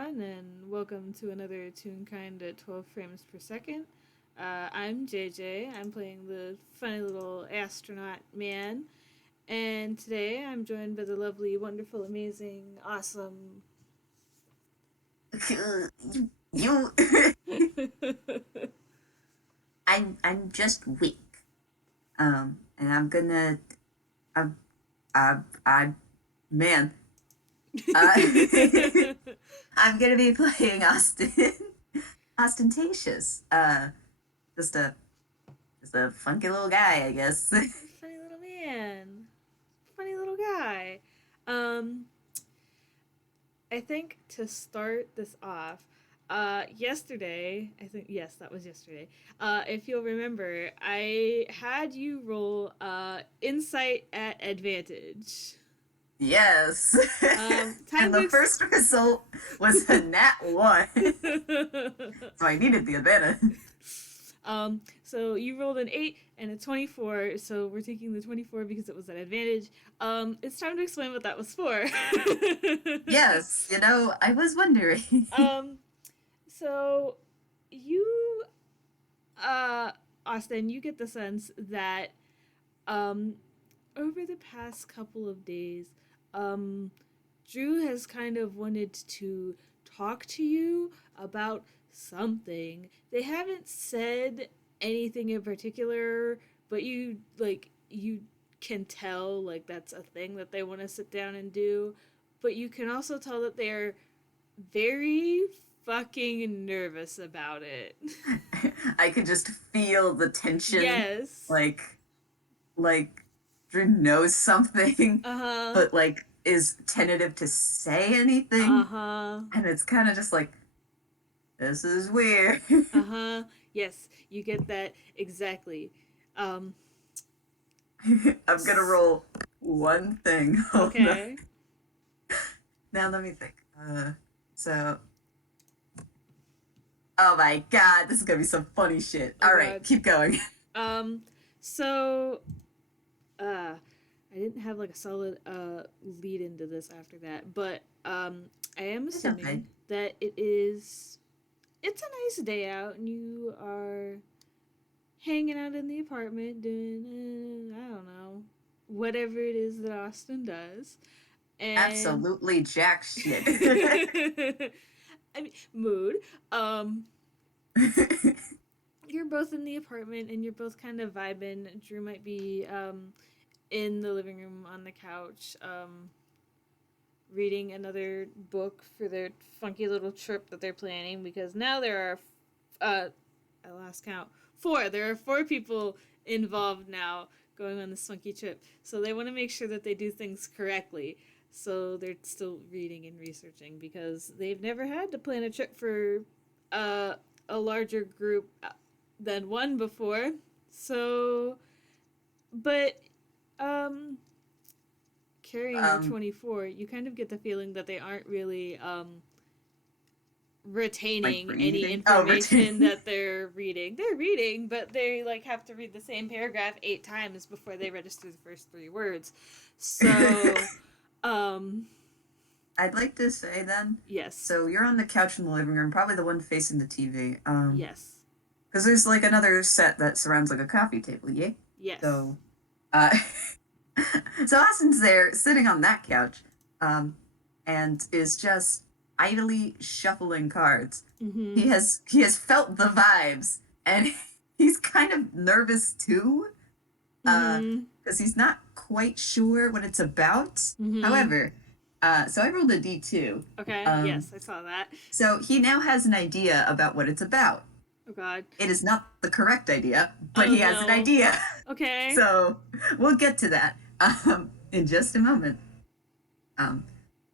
everyone, and welcome to another Toonkind at 12 frames per second. I'm JayJay. I'm playing the funny little astronaut man, and today I'm joined by the lovely, wonderful, amazing, awesome. you I'm just Wick. And I'm gonna I man. Uh I'm gonna be playing Teishus. Just a just a funky little guy, I guess. Funny little man. Funny little guy. Um, I think to start this off, yesterday, I think, yes, that was yesterday. If you'll remember, I had you roll insight at advantage. Yes. Time And to the first result was a nat one. So I needed the advantage. So you rolled an 8 and a 24, so we're taking the 24 because it was an advantage. It's time to explain what that was for. Yes, I was wondering. um, so you, Austin, you get the sense that, um, over the past couple of days, um, Drew has kind of wanted to talk to you about something. They haven't said anything in particular, but you can tell like that's a thing that they want to sit down and do. But you can also tell that they're very fucking nervous about it. I could just feel the tension, Yes. like like Drew knows something, Uh huh. but like is tentative to say Uh anything, huh. and it's kind of just like this is weird. Uh huh. Yes, you get that exactly. Um. I'm gonna roll one thing. Hold on. Okay. Now let me think. So oh my god, this is gonna be some funny shit. Oh All right, God. keep going. Um. So, I didn't have like a solid lead into this after that, but I am It's okay. assuming that it's a nice day out and you are hanging out in the apartment doing I don't know whatever it is that Austin does, and Absolutely jack shit. I mean mood. Um, you're both in the apartment and you're both kind of vibing. Drew might be in the living room on the couch, reading another book for their funky little trip that they're planning because now there are, at last count, four. There are four people involved now going on this funky trip. So they want to make sure that they do things correctly. So they're still reading and researching because they've never had to plan a trip for uh, a larger group than one before. So, but um, carrying your um, 24, you kind of get the feeling that they aren't really like retaining any breathing. Oh, information retain. that they're reading. They're reading, but they like have to read the same paragraph 8 times before they register the first three words. So, um, I'd like to say then. yes, So you're on the couch in the living room, probably the one facing the TV. yes, Because there's like another set that surrounds like a coffee table, yeah. yes. So, uh, so Austin's there sitting on that couch, and is just idly shuffling cards. Mm-hmm. He has felt the vibes, and he's kind of nervous too, Mm-hmm. because he's not quite sure what it's about. Mm-hmm. However, so I rolled a d2. Okay. Um, Yes, I saw that. so he now has an idea about what it's about. Oh God. It is not the correct idea, but Oh he has an no. idea. Okay. So we'll get to that in just a moment.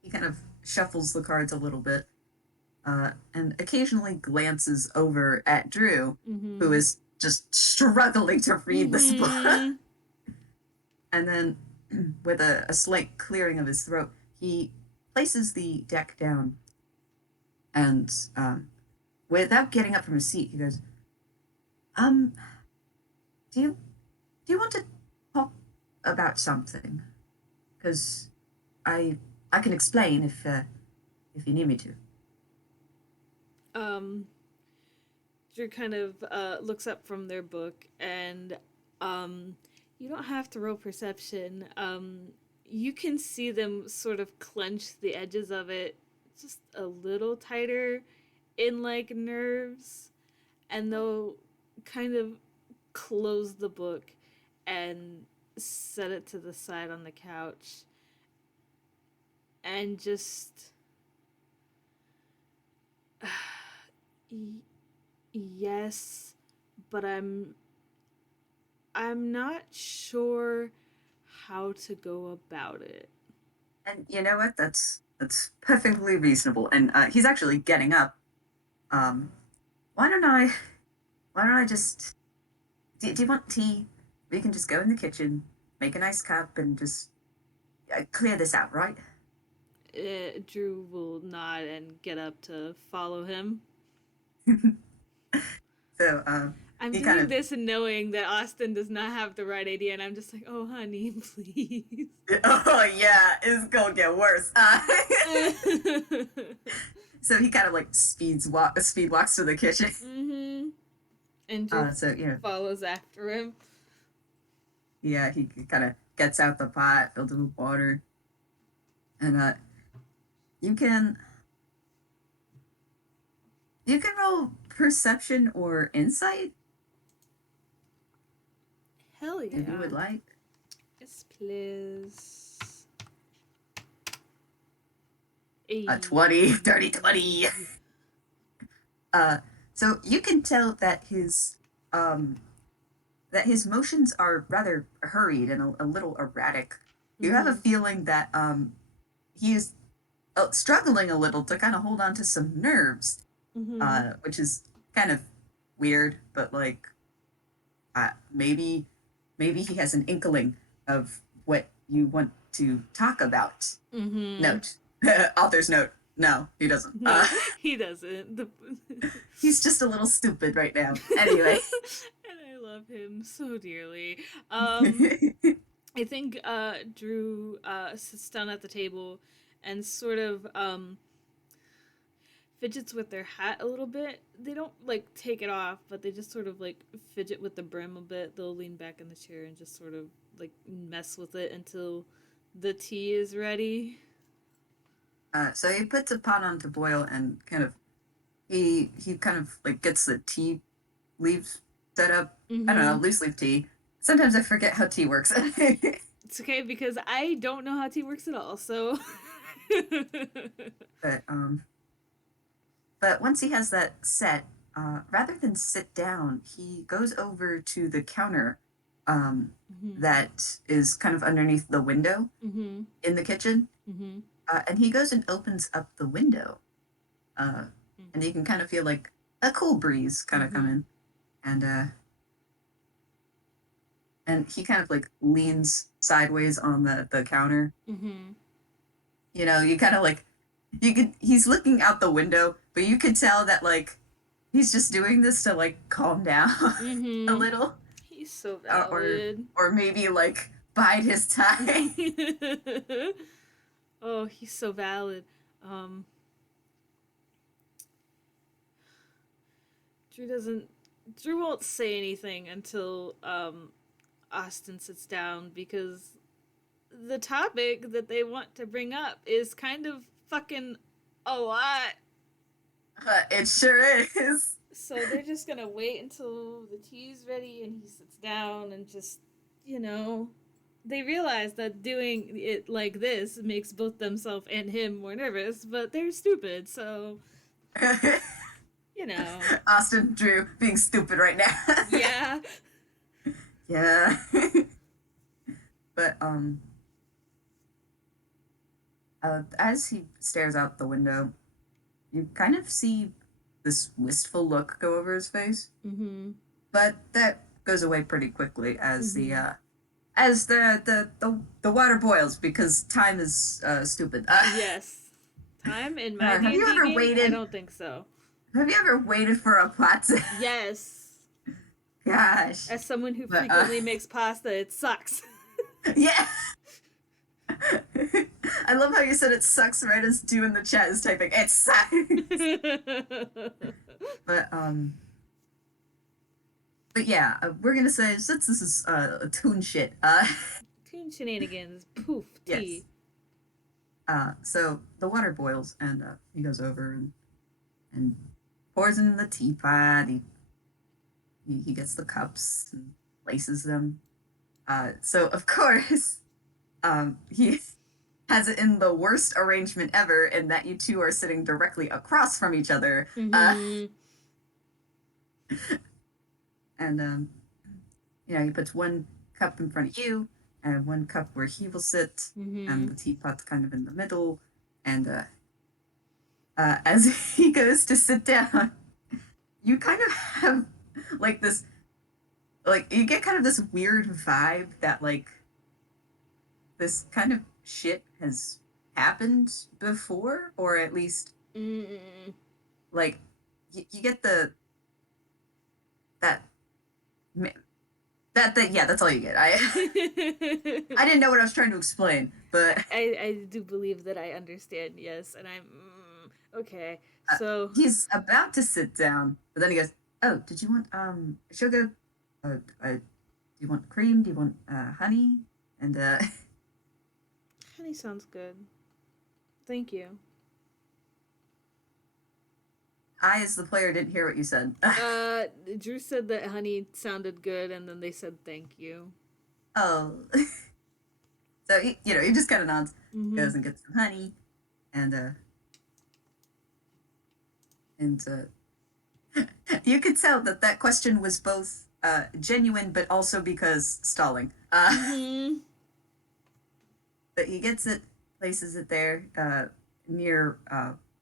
He kind of shuffles the cards a little bit, and occasionally glances over at Drew, who Mm-hmm. is just struggling to read this book. Mm-hmm. And then, with a slight clearing of his throat, he places the deck down and, without getting up from his seat, he goes, um, do you do you want to talk about something? Because I I can explain if you need me to. um, Drew kind of looks up from their book, and you don't have to roll perception. You can see them sort of clench the edges of it just a little tighter in like nerves, and they'll kind of close the book and set it to the side on the couch and just yes, but I'm not sure how to go about it. And you know what? That's perfectly reasonable. And he's actually getting up. Um, why don't I? Why don't I just? Do you want tea? We can just go in the kitchen, make a nice cup, and just clear this out, right? Drew will nod and get up to follow him. So I'm he doing kind of this knowing that Austin does not have the right idea, and I'm just like, oh, honey, please. oh yeah, it's gonna get worse. So he kind of like speed walks to the kitchen. Mm-hmm. And Drew So follows after him. Yeah, he kind of gets out the pot, fills it with water, and you can roll perception or insight Hell yeah. if you would like. Yes, please. 20, 30, 20. So you can tell that his motions are rather hurried and a little erratic. You have a feeling that he is struggling a little to kind of hold on to some nerves, which is kind of weird, but like maybe he has an inkling of what you want to talk about. Note. Author's note. No, he doesn't. No, he doesn't. He's just a little stupid right now. Anyway. And I love him so dearly. I think Drew sits down at the table and sort of fidgets with their hat a little bit. They don't like take it off, but they just sort of like fidget with the brim a bit. They'll lean back in the chair and just sort of like mess with it until the tea is ready. So he puts a pot on to boil and kind of he kind of like gets the tea leaves set up. I don't know, loose leaf tea. Sometimes I forget how tea works. It's okay because I don't know how tea works at all. So, but once he has that set, rather than sit down, he goes over to the counter that is kind of underneath the window in the kitchen. And he goes and opens up the window. And you can kind of feel like a cool breeze kind of come in. And he kind of like leans sideways on the counter. You know, you kind of like, he's looking out the window, but you could tell that like, he's just doing this to like calm down a little. He's so valid. Or maybe like bide his time. Oh, he's so valid. Drew won't say anything until Austin sits down because the topic that they want to bring up is kind of fucking a lot. It sure is. So they're just gonna wait until the tea's ready and he sits down and just, you know, they realize that doing it like this makes both themselves and him more nervous, but they're stupid, so you know. Austin, Drew being stupid right now. Yeah. Yeah. But as he stares out the window, you kind of see this wistful look go over his face. But that goes away pretty quickly as the water boils because time is stupid. Yes. Time in my have you ever game? waited? I don't think so. Have you ever waited for a pizza? Yes. Gosh. As someone who frequently makes pasta, it sucks. Yeah. I love how you said it sucks right as Do in the chat is typing. It sucks. But but yeah, we're gonna say since this is toon shit. Toon shenanigans. Poof. Yes. Tea. So the water boils and he goes over and pours in the teapot. He gets the cups and places them. So of course, he has it in the worst arrangement ever, in that you two are sitting directly across from each other. Mm-hmm. And he puts one cup in front of you and one cup where he will sit, and the teapot's kind of in the middle. And as he goes to sit down, you kind of have like this, like you get kind of this weird vibe that like this kind of shit has happened before, or at least like you get that yeah, that's all you get. I didn't know what I was trying to explain, but I do believe that I understand. Yes, and I'm okay. So he's about to sit down, but then he goes, "Oh, did you want sugar? Do you want cream? Do you want honey?" And honey sounds good. Thank you. I, as the player, didn't hear what you said. Drew said that honey sounded good, and then they said thank you. Oh. So he just kind of nods, goes and gets some honey, and you could tell that question was both genuine, but also because stalling. But he gets it, places it there near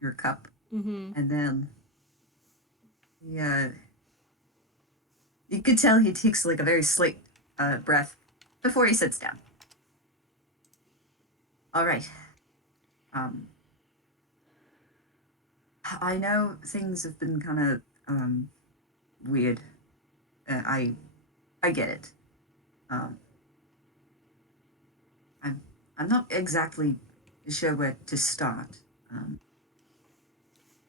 your cup, and then you could tell he takes like a very slight breath before he sits down. All right. I know things have been kind of weird. I get it. I'm not exactly sure where to start.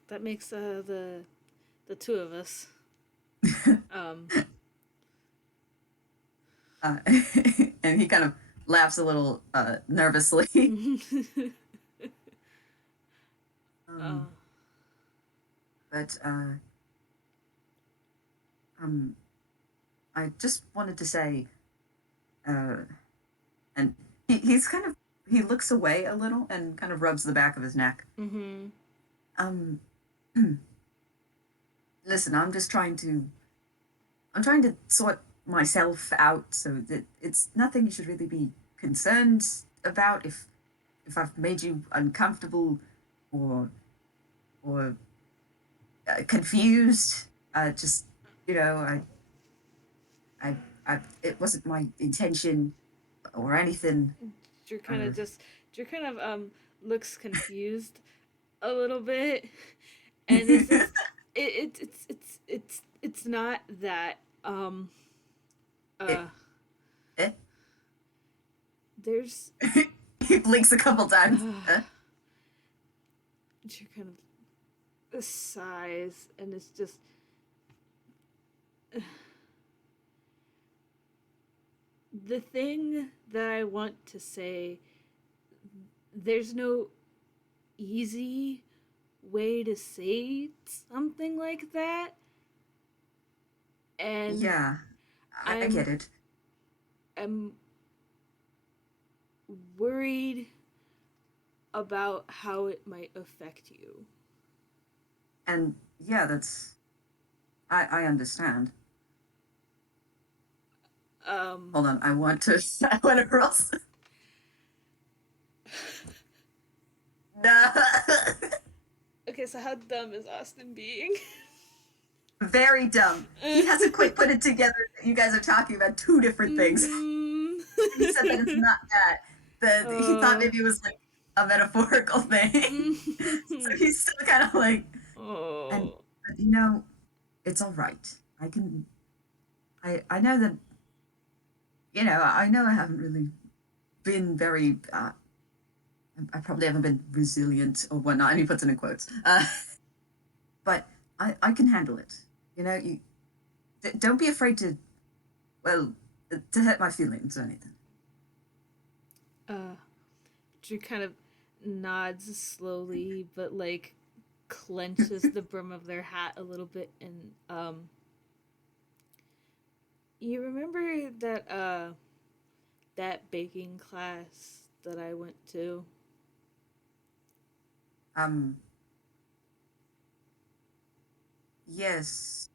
That makes the two of us. And he kind of laughs a little nervously. But I just wanted to say, and he's kind of, he looks away a little and kind of rubs the back of his neck. Listen, I'm trying to sort myself out, so that it's nothing you should really be concerned about. If I've made you uncomfortable or confused, just it wasn't my intention or anything. Drew kind of looks confused a little bit, and it's just, it's not that there's he blinks a couple times. Drew kind of sighs, and it's just the thing that I want to say. There's no easy way to say something like that, and yeah, I get it. I'm worried about how it might affect you. And yeah, that's I understand. Hold on, I want to roll. No. Okay, so how dumb is Austin being? Very dumb. He hasn't quite put it together that you guys are talking about two different things. He said that it's not that. He thought maybe it was like a metaphorical thing. So he's still kind of like, and but it's all right. I know that, I know I haven't really been very I probably haven't been resilient or whatnot, and he puts it in quotes. But I can handle it. You know, don't be afraid to, well, to hurt my feelings or anything. Drew kind of nods slowly, but like clenches the brim of their hat a little bit, and you remember that baking class that I went to? Um, yes.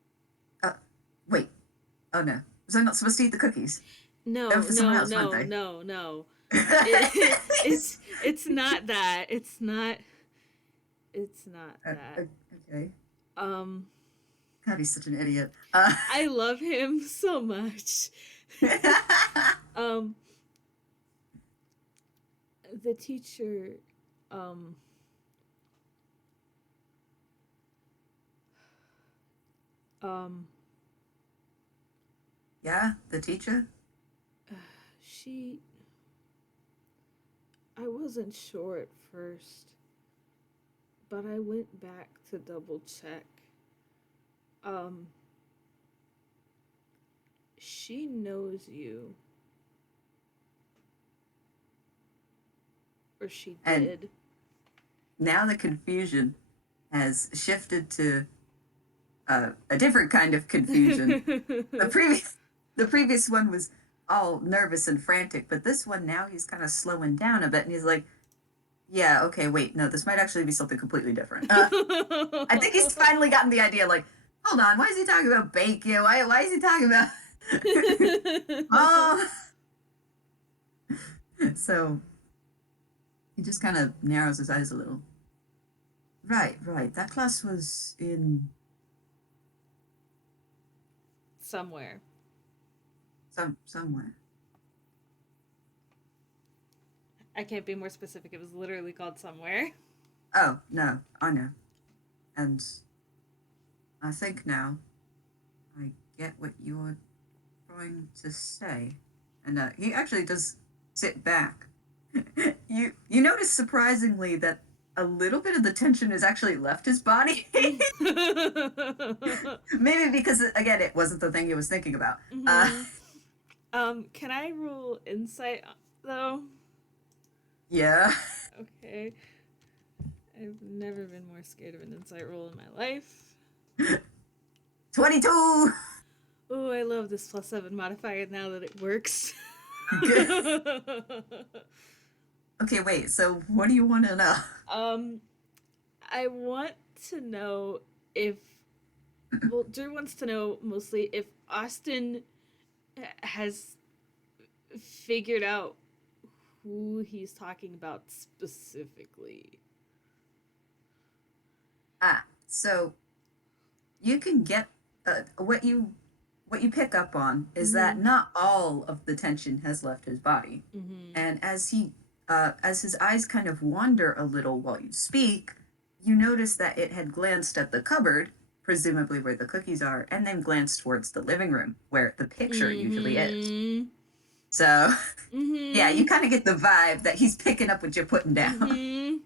Uh, wait. Oh no. Was I not supposed to eat the cookies? They were No, for someone no, else, weren't no, they? no, no. It's not that. It's not that. Okay. Um, God, he's such an idiot. I love him so much. um, the teacher, um, um, Yeah, the teacher. she. I wasn't sure at first, but I went back to double check. Um, she knows you, or she And did. now the confusion has shifted to a different kind of confusion. The previous the previous one was all nervous and frantic, but this one now he's kind of slowing down a bit, and he's like, "Yeah, okay, wait, no, this might actually be something completely different." I think he's finally gotten the idea. Like, hold on, why is he talking about bacon? Why is he talking about? Oh, so he just kind of narrows his eyes a little. Right, right. That class was in Somewhere. somewhere. I can't be more specific. It was literally called Somewhere. Oh no, I know, and I think now I get what you're trying to say. And he actually does sit back. You notice surprisingly that a little bit of the tension has actually left his body. Maybe because again, it wasn't the thing he was thinking about. Mm-hmm. Can I rule insight though? Yeah. Okay. I've never been more scared of an insight roll in my life. 22. Oh, I love this +7 modifier now that it works. Okay, wait. So what do you want to know? I want to know if, well, Drew wants to know mostly if Austin has figured out who he's talking about specifically. So you can get what you pick up on is that Mm-hmm. not all of the tension has left his body, Mm-hmm. and as his eyes kind of wander a little while you speak, you notice that it had glanced at the cupboard, presumably where the cookies are, and then glanced towards the living room where the picture usually is. Mm-hmm. So yeah, Mm-hmm. you kind of get the vibe that he's picking up what you're putting down. Mm-hmm.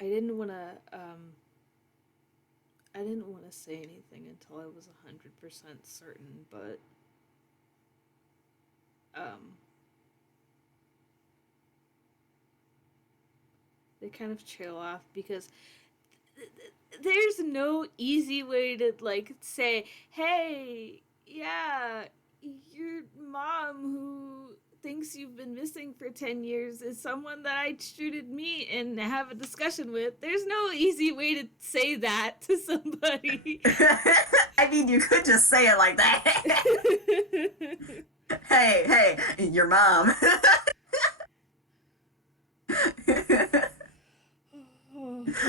I didn't want to I didn't want to say anything until I was 100% certain, but um they kind of trail off because there's no easy way to like say, "Hey, yeah, your mom who thinks you've been missing for 10 years is someone that I should meet and have a discussion with." There's no easy way to say that to somebody. I mean, you could just say it like that. Hey, your mom.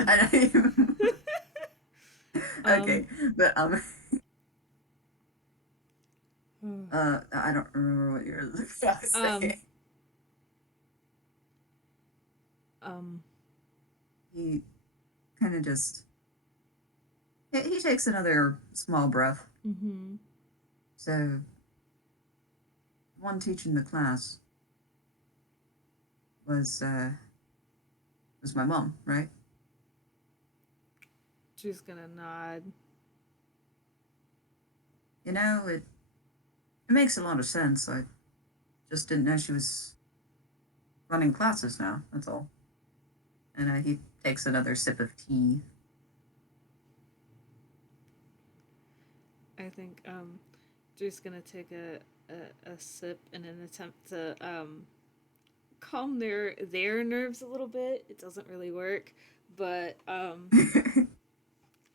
I don't even... Okay, but I don't remember what you were um, saying. um, He kind of just he takes another small breath. mm-hmm. So one teaching the class was my mom, right? She's gonna nod. You know, it makes a lot of sense. I just didn't know she was running classes now. That's all. And he takes another sip of tea. I think Drew's gonna take a sip in an attempt to calm their nerves a little bit. It doesn't really work, but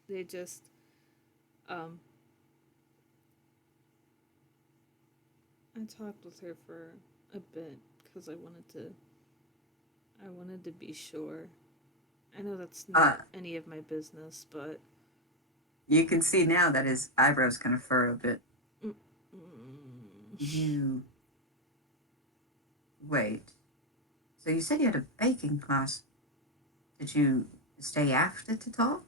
they just um I talked with her for a bit because I wanted to be sure. I know that's not any of my business, but You can see now that his eyebrows kind of furrow a bit. mm, You wait. So you said you had a baking class. Did you stay after to talk?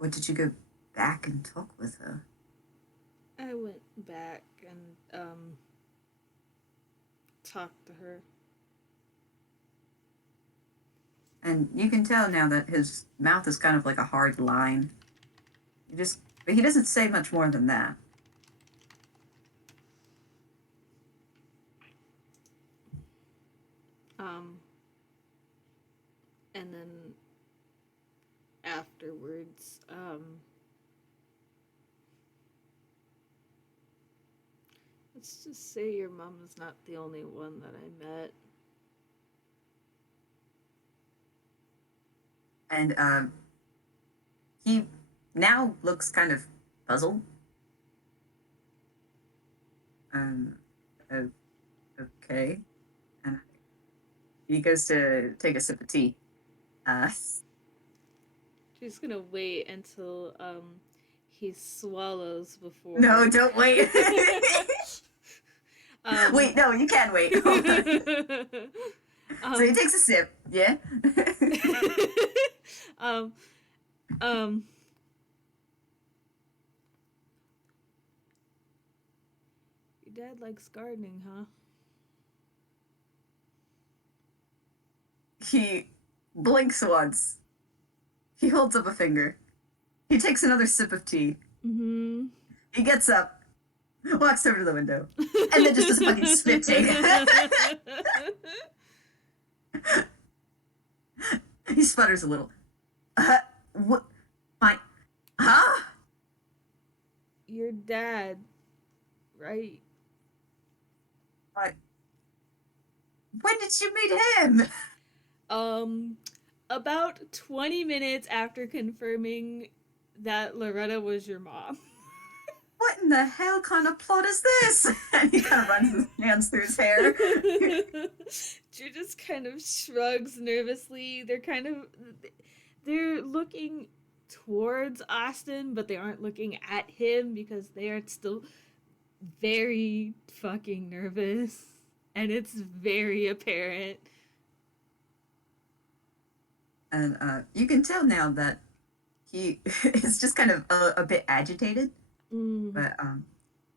Or did you go back and talk with her? I went back and talked to her. And you can tell now that his mouth is kind of like a hard line. But he doesn't say much more than that. And then afterwards, let's just say your mom is not the only one that I met. And he now looks kind of puzzled. Okay. And he goes to take a sip of tea. She's gonna wait until he swallows before. No, don't wait. Wait, no, you can wait. So he takes a sip, yeah? Your dad likes gardening, huh? He blinks once. He holds up a finger. He takes another sip of tea. Mm-hmm. He gets up, walks over to the window, and then just does a fucking spit take. He sputters a little. What? Huh? Your dad, right? What? When did you meet him? About 20 minutes after confirming that Loretta was your mom. What in the hell kind of plot is this? And he kind of runs his hands through his hair. Drew just kind of shrugs nervously. They're looking towards Austin, but they aren't looking at him because they are still very fucking nervous. And it's very apparent. And you can tell now that he is just kind of a bit agitated. But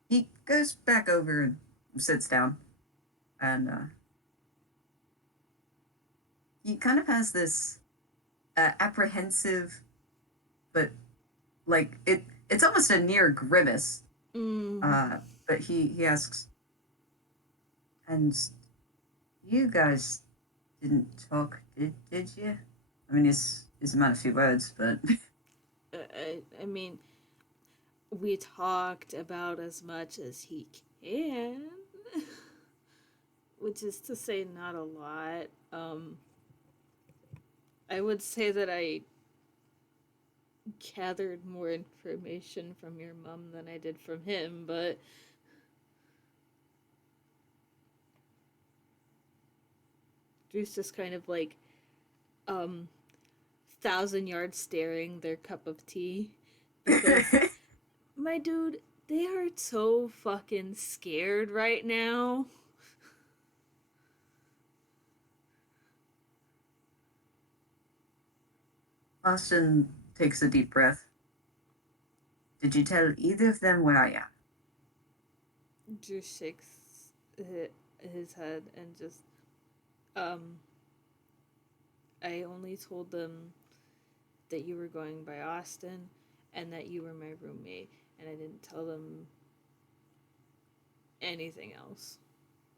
he goes back over and sits down. And he kind of has this apprehensive, but like it's almost a near grimace. But he asks, and you guys didn't talk, did you? I mean, he's a man of few words, but I mean, we talked about as much as he can, which is to say, not a lot. I would say that I gathered more information from your mom than I did from him, but Drew's just kind of like, 1,000 yards staring their cup of tea because my dude, they are so fucking scared right now. Austin takes a deep breath. Did you tell either of them where I am? Drew shakes his head and just, um, I only told them that you were going by Austin and that you were my roommate, and I didn't tell them anything else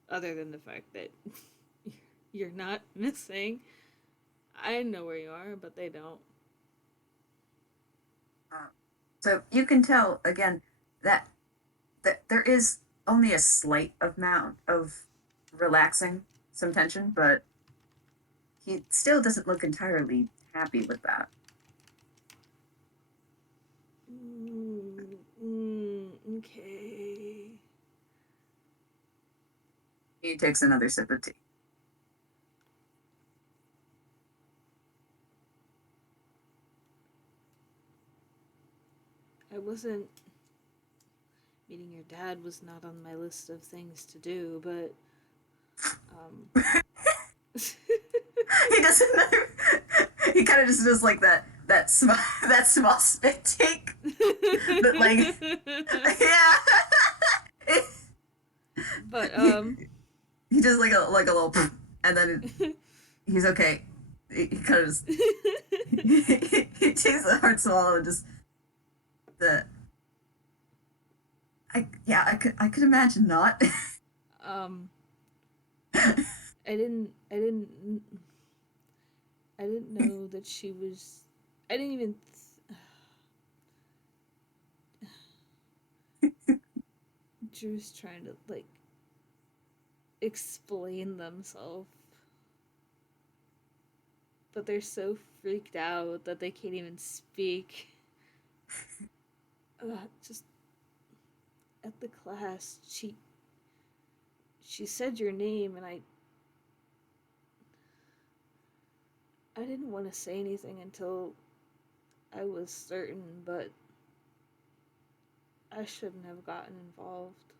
other than the fact that you're not missing. I know where you are, but they don't. So you can tell again that there is only a slight amount of relaxing some tension, but he still doesn't look entirely happy with that. Okay. He takes another sip of tea. I wasn't. Meeting your dad was not on my list of things to do, but. He doesn't know. He kind of just does like that small spit take. But like, yeah. But he does like a little, and then he's okay. He kind of just he takes a hard swallow and just the. I could imagine not. um I didn't know that she was. I didn't even. Drew's trying to like explain themselves, but they're so freaked out that they can't even speak. Just at the class, she said your name, and I didn't want to say anything until I was certain, but I shouldn't have gotten involved.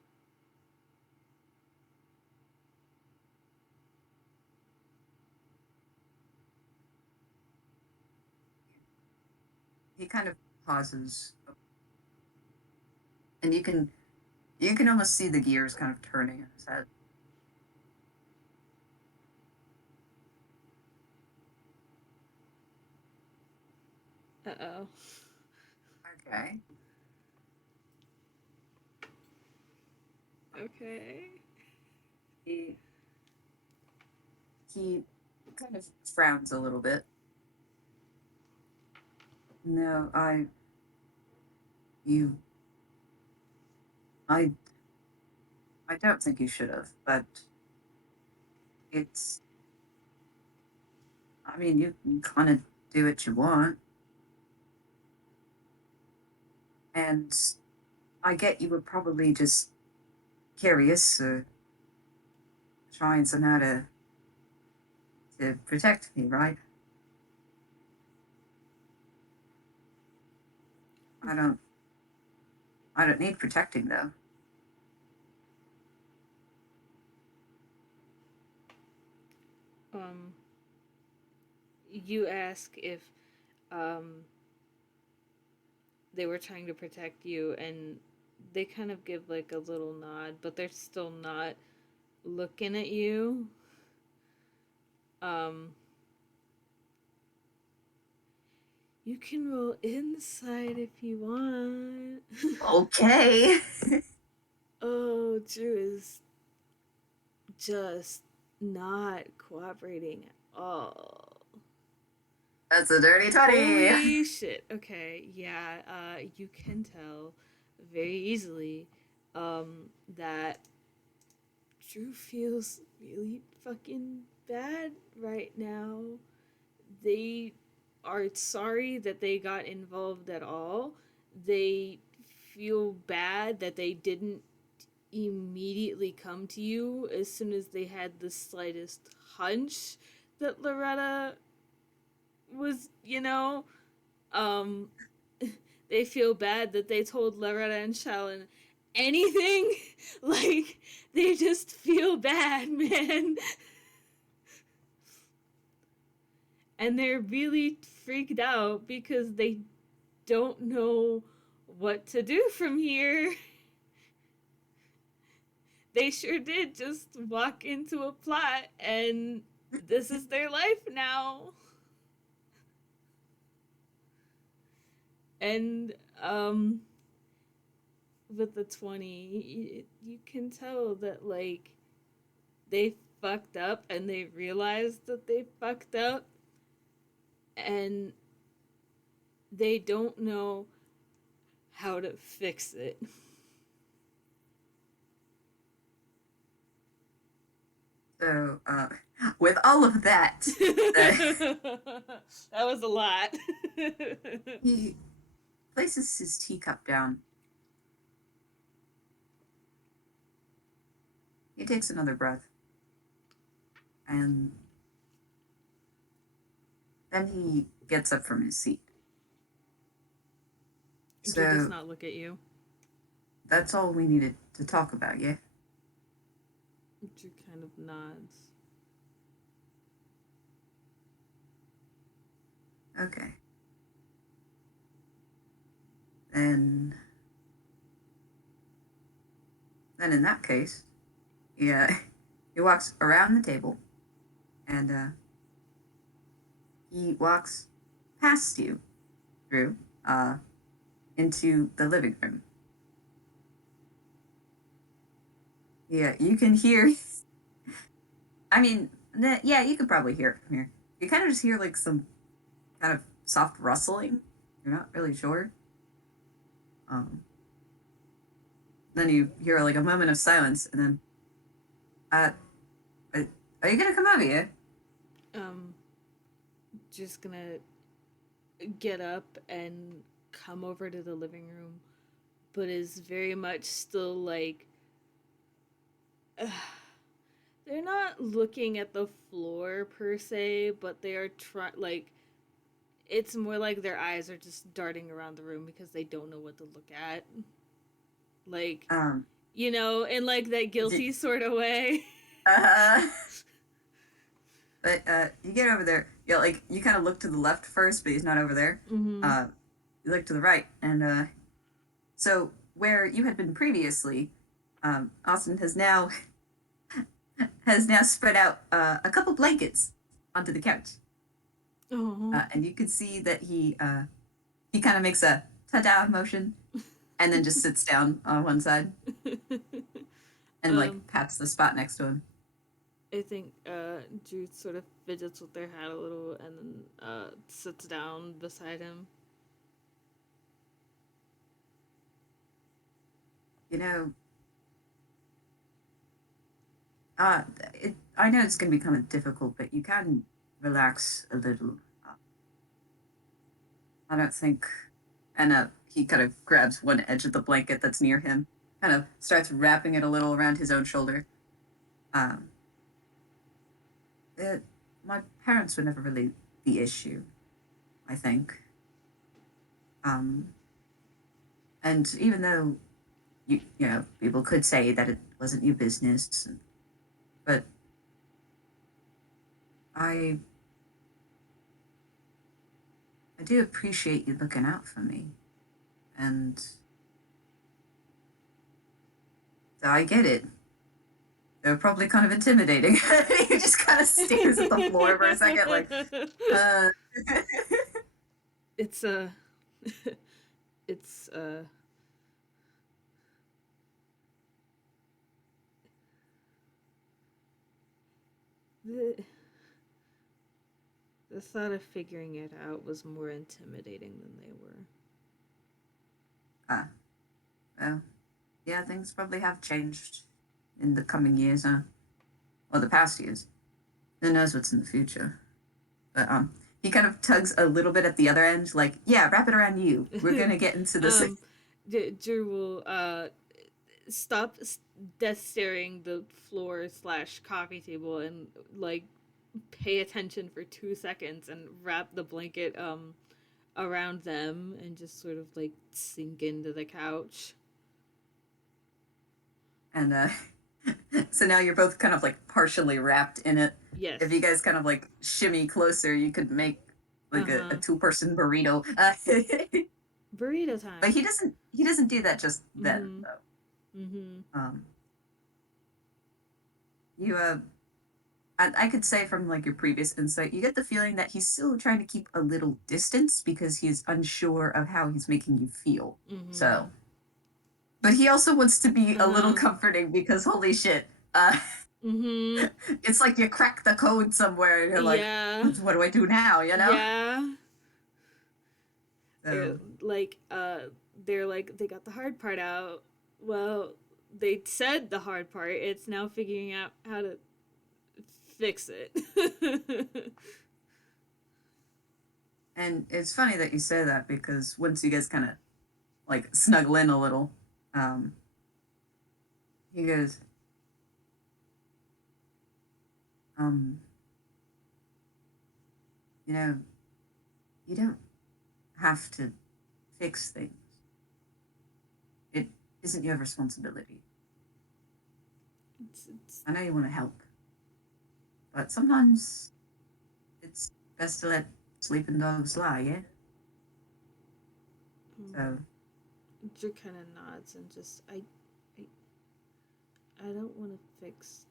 He kind of pauses, and you can almost see the gears kind of turning in his head. Uh-oh. Okay. Okay. He kind of frowns a little bit. No, you, I don't think you should have, but it's, I mean, you can kind of do what you want. And I get you were probably just curious or trying somehow to protect me, right? I don't need protecting though. Um, you ask if um they were trying to protect you, and they kind of give like a little nod, but they're still not looking at you. Um, you can roll inside if you want. Okay. Oh, Drew is just not cooperating at all. That's a dirty 20. Holy shit. Okay, yeah, you can tell very easily that Drew feels really fucking bad right now. They are sorry that they got involved at all. They feel bad that they didn't immediately come to you as soon as they had the slightest hunch that Loretta was, um, they feel bad that they told Loretta and Shallon anything. Like, they just feel bad, man. And they're really freaked out because they don't know what to do from here. they sure did just walk into a plot, and this is their life now. And with the 20, you can tell that like they fucked up and they realized that they fucked up, and they don't know how to fix it. So, with all of that, That was a lot. he places his teacup down. He takes another breath. And then he gets up from his seat. He does not look at you. That's all we needed to talk about, yeah? Drew kind of nods. Okay. Then in that case, yeah, he walks around the table, and he walks past you, Drew, into the living room. Yeah, you can hear. I mean, yeah, you could probably hear it from here. You kind of just hear like some kind of soft rustling. You're not really sure. Then you hear like a moment of silence, and then, are you gonna come over here? Just gonna get up and come over to the living room, but is very much still like. They're not looking at the floor per se, but they are like. It's more like their eyes are just darting around the room because they don't know what to look at. Like, in like that guilty sort of way. But you get over there. Yeah, like you kind of look to the left first, but he's not over there. Mm-hmm. You look to the right, and so where you had been previously, Austin has now spread out a couple blankets onto the couch. And you can see that he kind of makes a ta-da motion, and then just sits down on one side, and like pats the spot next to him. I think Drew sort of fidgets with their hat a little, and then sits down beside him. You know, I know it's going to be kind of difficult, but you can relax a little. I don't think. And he kind of grabs one edge of the blanket that's near him, kind of starts wrapping it a little around his own shoulder. My parents were never really the issue, I think. And even though you know people could say that it wasn't your business, but I do appreciate you looking out for me, and so I get it. They're probably kind of intimidating. He just kind of stares at the floor for a second, like, It's it's the thought of figuring it out was more intimidating than they were. Well, yeah, things probably have changed in the coming years, or the past years. Who knows what's in the future? But he kind of tugs a little bit at the other end, like, yeah, wrap it around you. We're gonna get into this. Drew will stop death staring the floor / coffee table and like pay attention for 2 seconds and wrap the blanket around them and just sort of like sink into the couch. And so now you're both kind of like partially wrapped in it. Yes. If you guys kind of like shimmy closer, you could make like a 2-person burrito. Burrito time. But he doesn't do that just then though. You I could say from like your previous insight, you get the feeling that he's still trying to keep a little distance because he's unsure of how he's making you feel. Mm-hmm. So, but he also wants to be a little Uh-huh. comforting because holy shit, Mm-hmm. it's like you crack the code somewhere and you're like, Yeah. what do I do now? You know? Yeah. They're So like, they're like, they got the hard part out. Well, they said the hard part. It's now figuring out how to fix it. and it's funny that you say that because once you guys kind of like snuggle in a little, um, he goes, um, you know, you don't have to fix things. It isn't your responsibility. It's I know you want to help, but sometimes it's best to let sleeping dogs lie, yeah? So, Drew kind of nods and just, I, I don't want to fix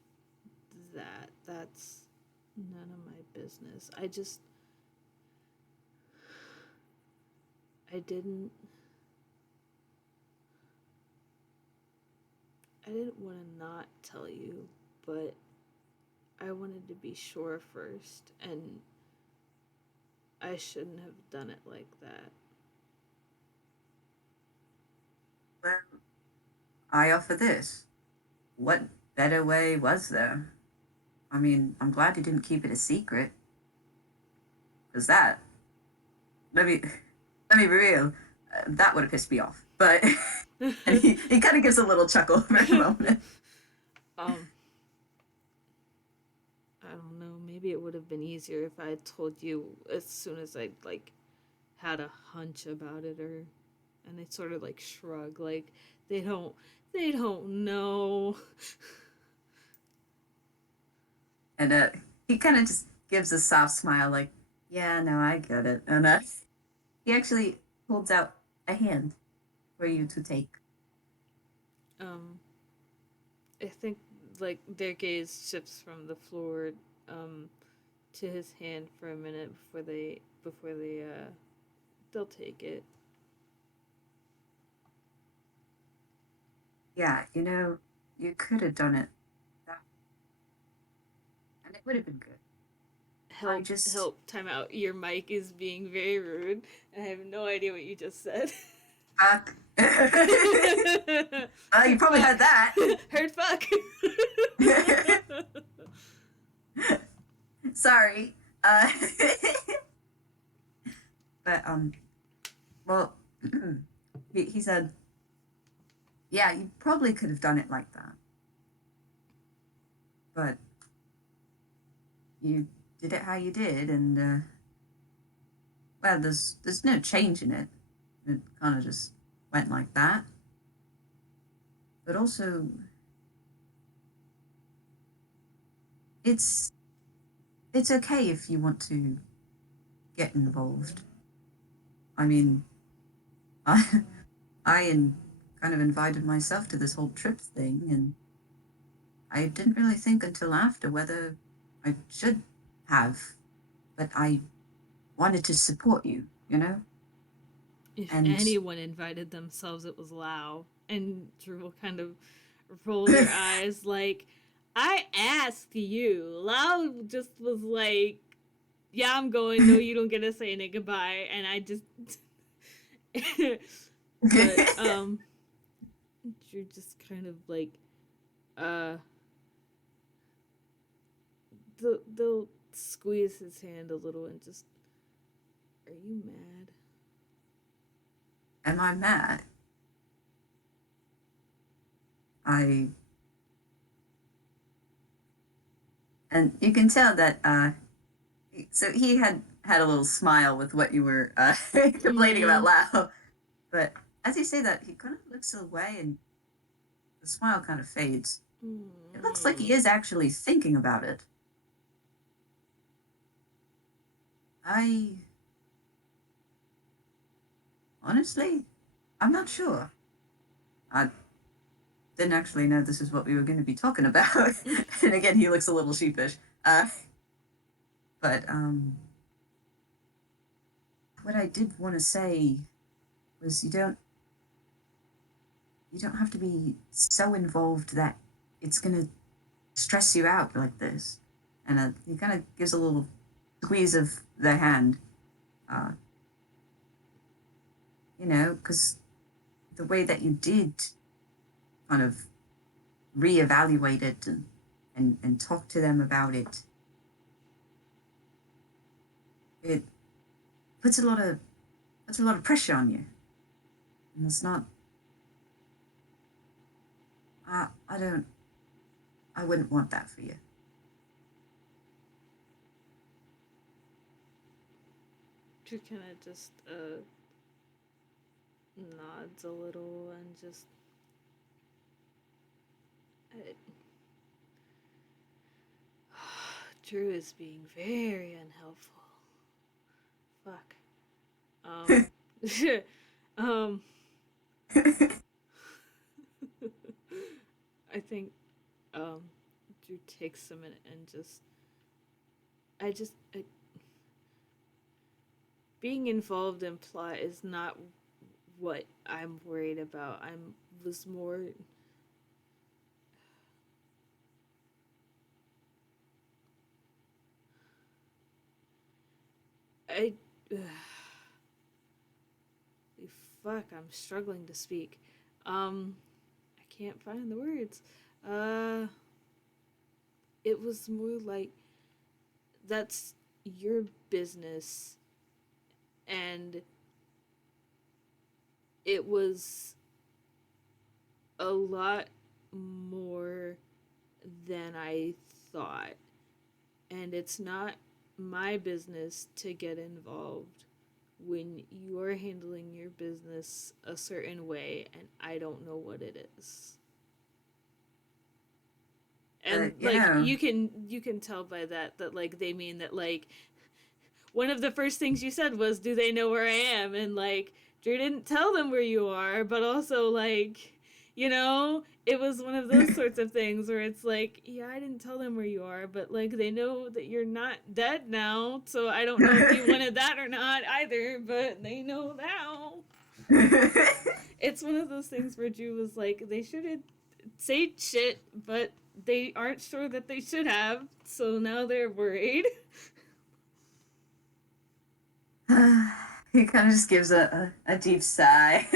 that. That's none of my business. I didn't, I didn't want to not tell you, but I wanted to be sure first, and I shouldn't have done it like that. well, I offer this. What better way was there? I mean, I'm glad you didn't keep it a secret. Because that, let me, let me be real, that would have pissed me off. But, and he kind of gives a little chuckle for a moment. um, I don't know. Maybe it would have been easier if I had told you as soon as I like had a hunch about it, or and they sort of like shrug, like they don't, they don't know. And he kind of just gives a soft smile, like, yeah, no, I get it. And he actually holds out a hand for you to take. um, I think like their gaze shifts from the floor, um, to his hand for a minute before they they'll take it. Yeah, you know, you could have done it that, and it would have been good. I Help, just, help, time out. Your mic is being very rude. I have no idea what you just said. fuck. You probably Fuck. heard that. Heard fuck. Sorry. But well, he said, yeah, you probably could have done it like that, but you did it how you did, and well, there's no change in it. It kind of just went like that. But also, it's it's okay if you want to get involved. I mean, I I kind of invited myself to this whole trip thing, and I didn't really think until after whether I should have, but I wanted to support you, you know? If And anyone invited themselves, it was Lau. And Drew will kind of roll their eyes like, I asked you. Lau just was like, yeah, I'm going. No, you don't get to say any goodbye. And I just. But, Drew just kind of like, uh, they'll squeeze his hand a little and just, are you mad? am I mad? I and you can tell that so he had a little smile with what you were complaining about Mm-hmm. loud, but as you say that, he kind of looks away and the smile kind of fades. It looks like he Mm-hmm. is actually thinking about it. I honestly, I'm not sure. I didn't actually know this is what we were going to be talking about. And again, he looks a little sheepish. But what I did want to say was you don't have to be so involved that it's going to stress you out like this. And he kind of gives a little squeeze of the hand. Because the way that you did kind of reevaluate it and talk to them about it, it puts a lot of pressure on you. And it's not, I wouldn't want that for you. She kind of just nods a little and just Drew is being very unhelpful. Fuck. I think Drew takes a minute and being involved in plot is not what I'm worried about. Was more I fuck, I'm struggling to speak. I can't find the words. It was more like that's your business, and it was a lot more than I thought. And it's not my business to get involved when you are handling your business a certain way and I don't know what it is. And you can tell by that like they mean that like one of the first things you said was, do they know where I am? And like Drew didn't tell them where you are, but also like, it was one of those sorts of things where it's like, yeah, I didn't tell them where you are, but like they know that you're not dead now, so I don't know if you wanted that or not either, but they know now. It's one of those things where Drew was like, they shouldn't say shit, but they aren't sure that they should have, so now they're worried. He kind of just gives a deep sigh,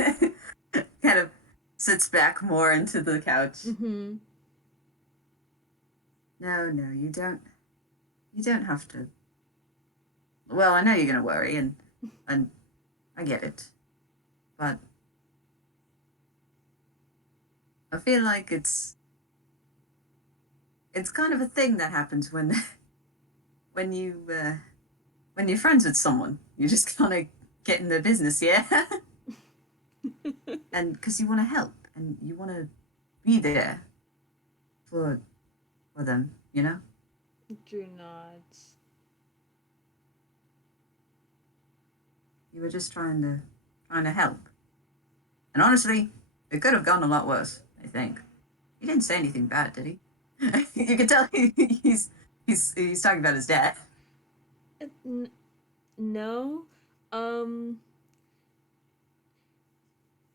kind of sits back more into the couch. Mm-hmm. No, you don't have to. Well, I know you're gonna worry, and I get it, but I feel like it's kind of a thing that happens when you're friends with someone. You just kind of get in their business, yeah. And because you want to help and you want to be there for them, Drew nods. You were just trying to help. And honestly, it could have gone a lot worse, I think. He didn't say anything bad, did he? You can tell he's talking about his dad. No.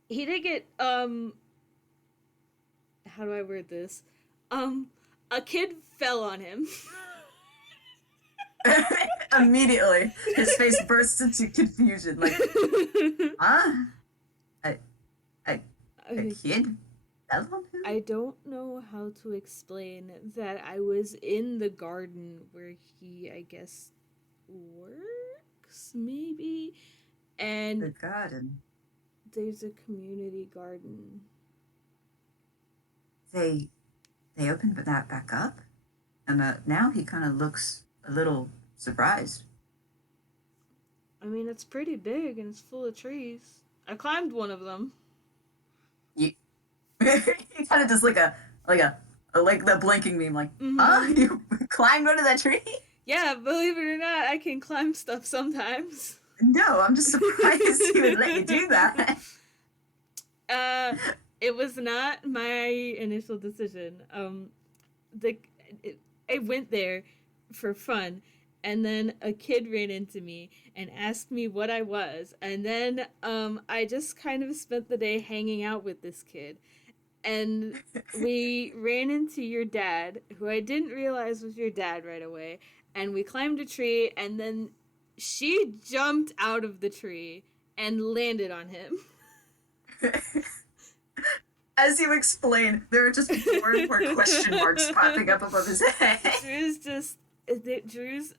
He did get how do I word this? A kid fell on him. Immediately, his face bursts into confusion. Like, huh? A kid fell on him? I don't know how to explain that. I was in the garden where he, I guess, works, maybe? And the garden. There's a community garden. They opened that back up, and now he kind of looks a little surprised. I mean, it's pretty big and it's full of trees. I climbed one of them. He kind of does like the blinking meme, like, huh? You climbed under that tree? Yeah, believe it or not, I can climb stuff sometimes. No, I'm just surprised he would let you do that. It was not my initial decision. The it, I went there for fun, and then a kid ran into me and asked me what I was, and then I just kind of spent the day hanging out with this kid, and we ran into your dad, who I didn't realize was your dad right away, and we climbed a tree, and then she jumped out of the tree and landed on him. As you explain, there are just more and more question marks popping up above his head. Drew's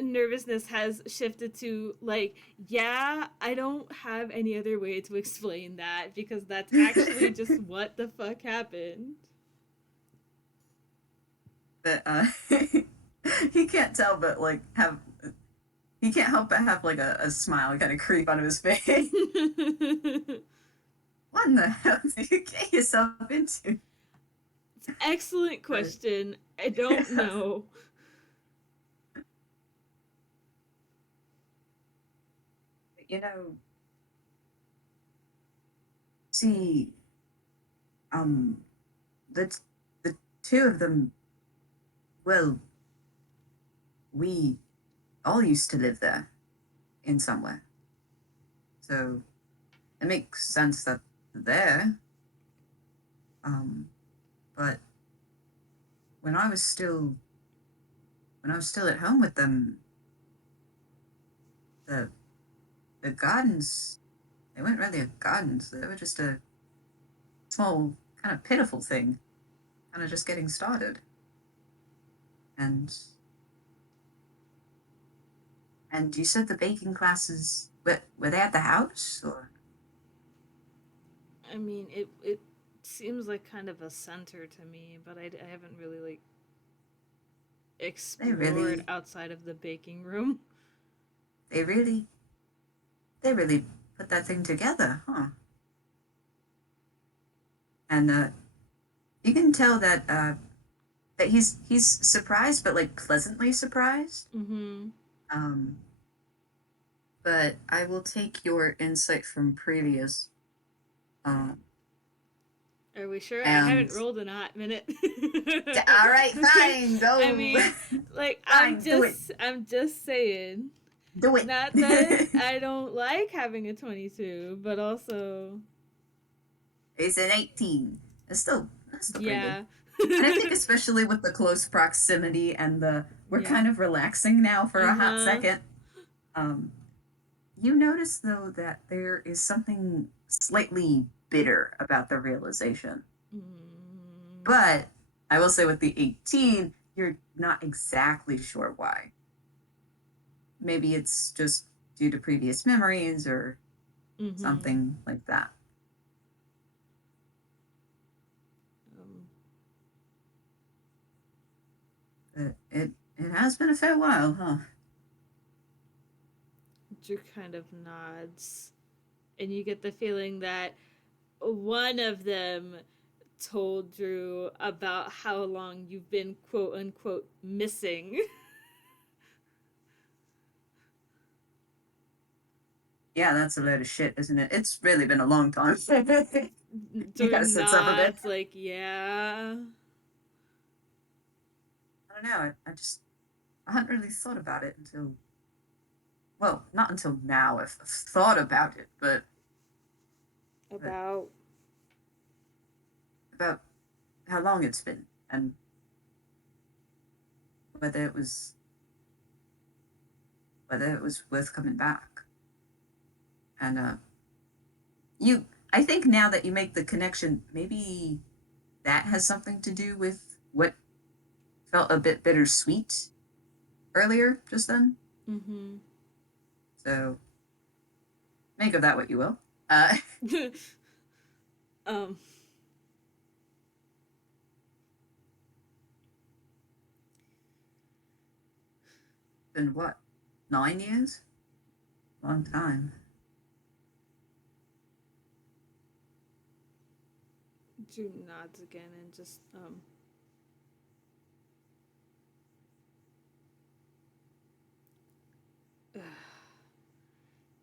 nervousness has shifted to like, yeah, I don't have any other way to explain that because that's actually just what the fuck happened. But he can't tell but like have he can't help but have like a smile kind of creep onto his face. What in the hell did you get yourself into? Excellent question. I don't know. You know, see, um, the the two of them. Well, we all used to live there in somewhere, so it makes sense that they're there. Um, but when I was still at home with them, the the gardens they weren't really gardens. They were just a small kind of pitiful thing, kind of just getting started. And you said the baking classes were they at the house or I mean, it seems like kind of a center to me, but I haven't really like they explored really outside of the baking room. they really they really put that thing together, huh? And you can tell that that he's surprised, but like pleasantly surprised. Mm-hmm. Um, but I will take your insight from previous. Um, Are we sure? I and haven't rolled in a hot minute. all right, fine, I go, mean, like fine, I'm just saying. do it. Not that I don't like having a 22, but also It's an 18. That's still pretty good. yeah. And I think especially with the close proximity and the we're Yeah. kind of relaxing now for a hot Uh-huh. second. Um, you notice though that there is something slightly bitter about the realization. Mm. But I will say with the 18, you're not exactly sure why. Maybe it's just due to previous memories or Mm-hmm. something like that. Um, But it has been a fair while, huh? Drew kind of nods, and you get the feeling that one of them told Drew about how long you've been quote unquote missing. Yeah, that's a load of shit, isn't it? It's really been a long time. You Drew gotta sit some of it. nods like, yeah. I don't know. I hadn't really thought about it until, well, not until now. I've thought about it, but About about how long it's been and whether it was worth coming back. And I think now that you make the connection, maybe that has something to do with what felt a bit bittersweet earlier, just then. mm-hmm. So make of that what you will. um Been what, 9 years? Long time. Drew nods again and just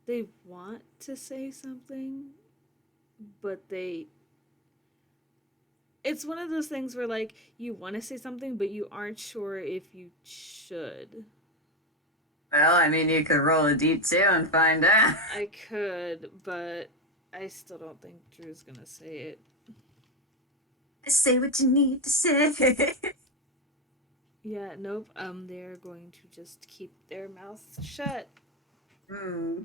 they want to say something, but it's one of those things where like you want to say something but you aren't sure if you should. Well, I mean, you could roll a d2 and find out. I could, but I still don't think Drew's gonna say it. Say what you need to say. Yeah, nope. They're going to just keep their mouths shut. Hmm.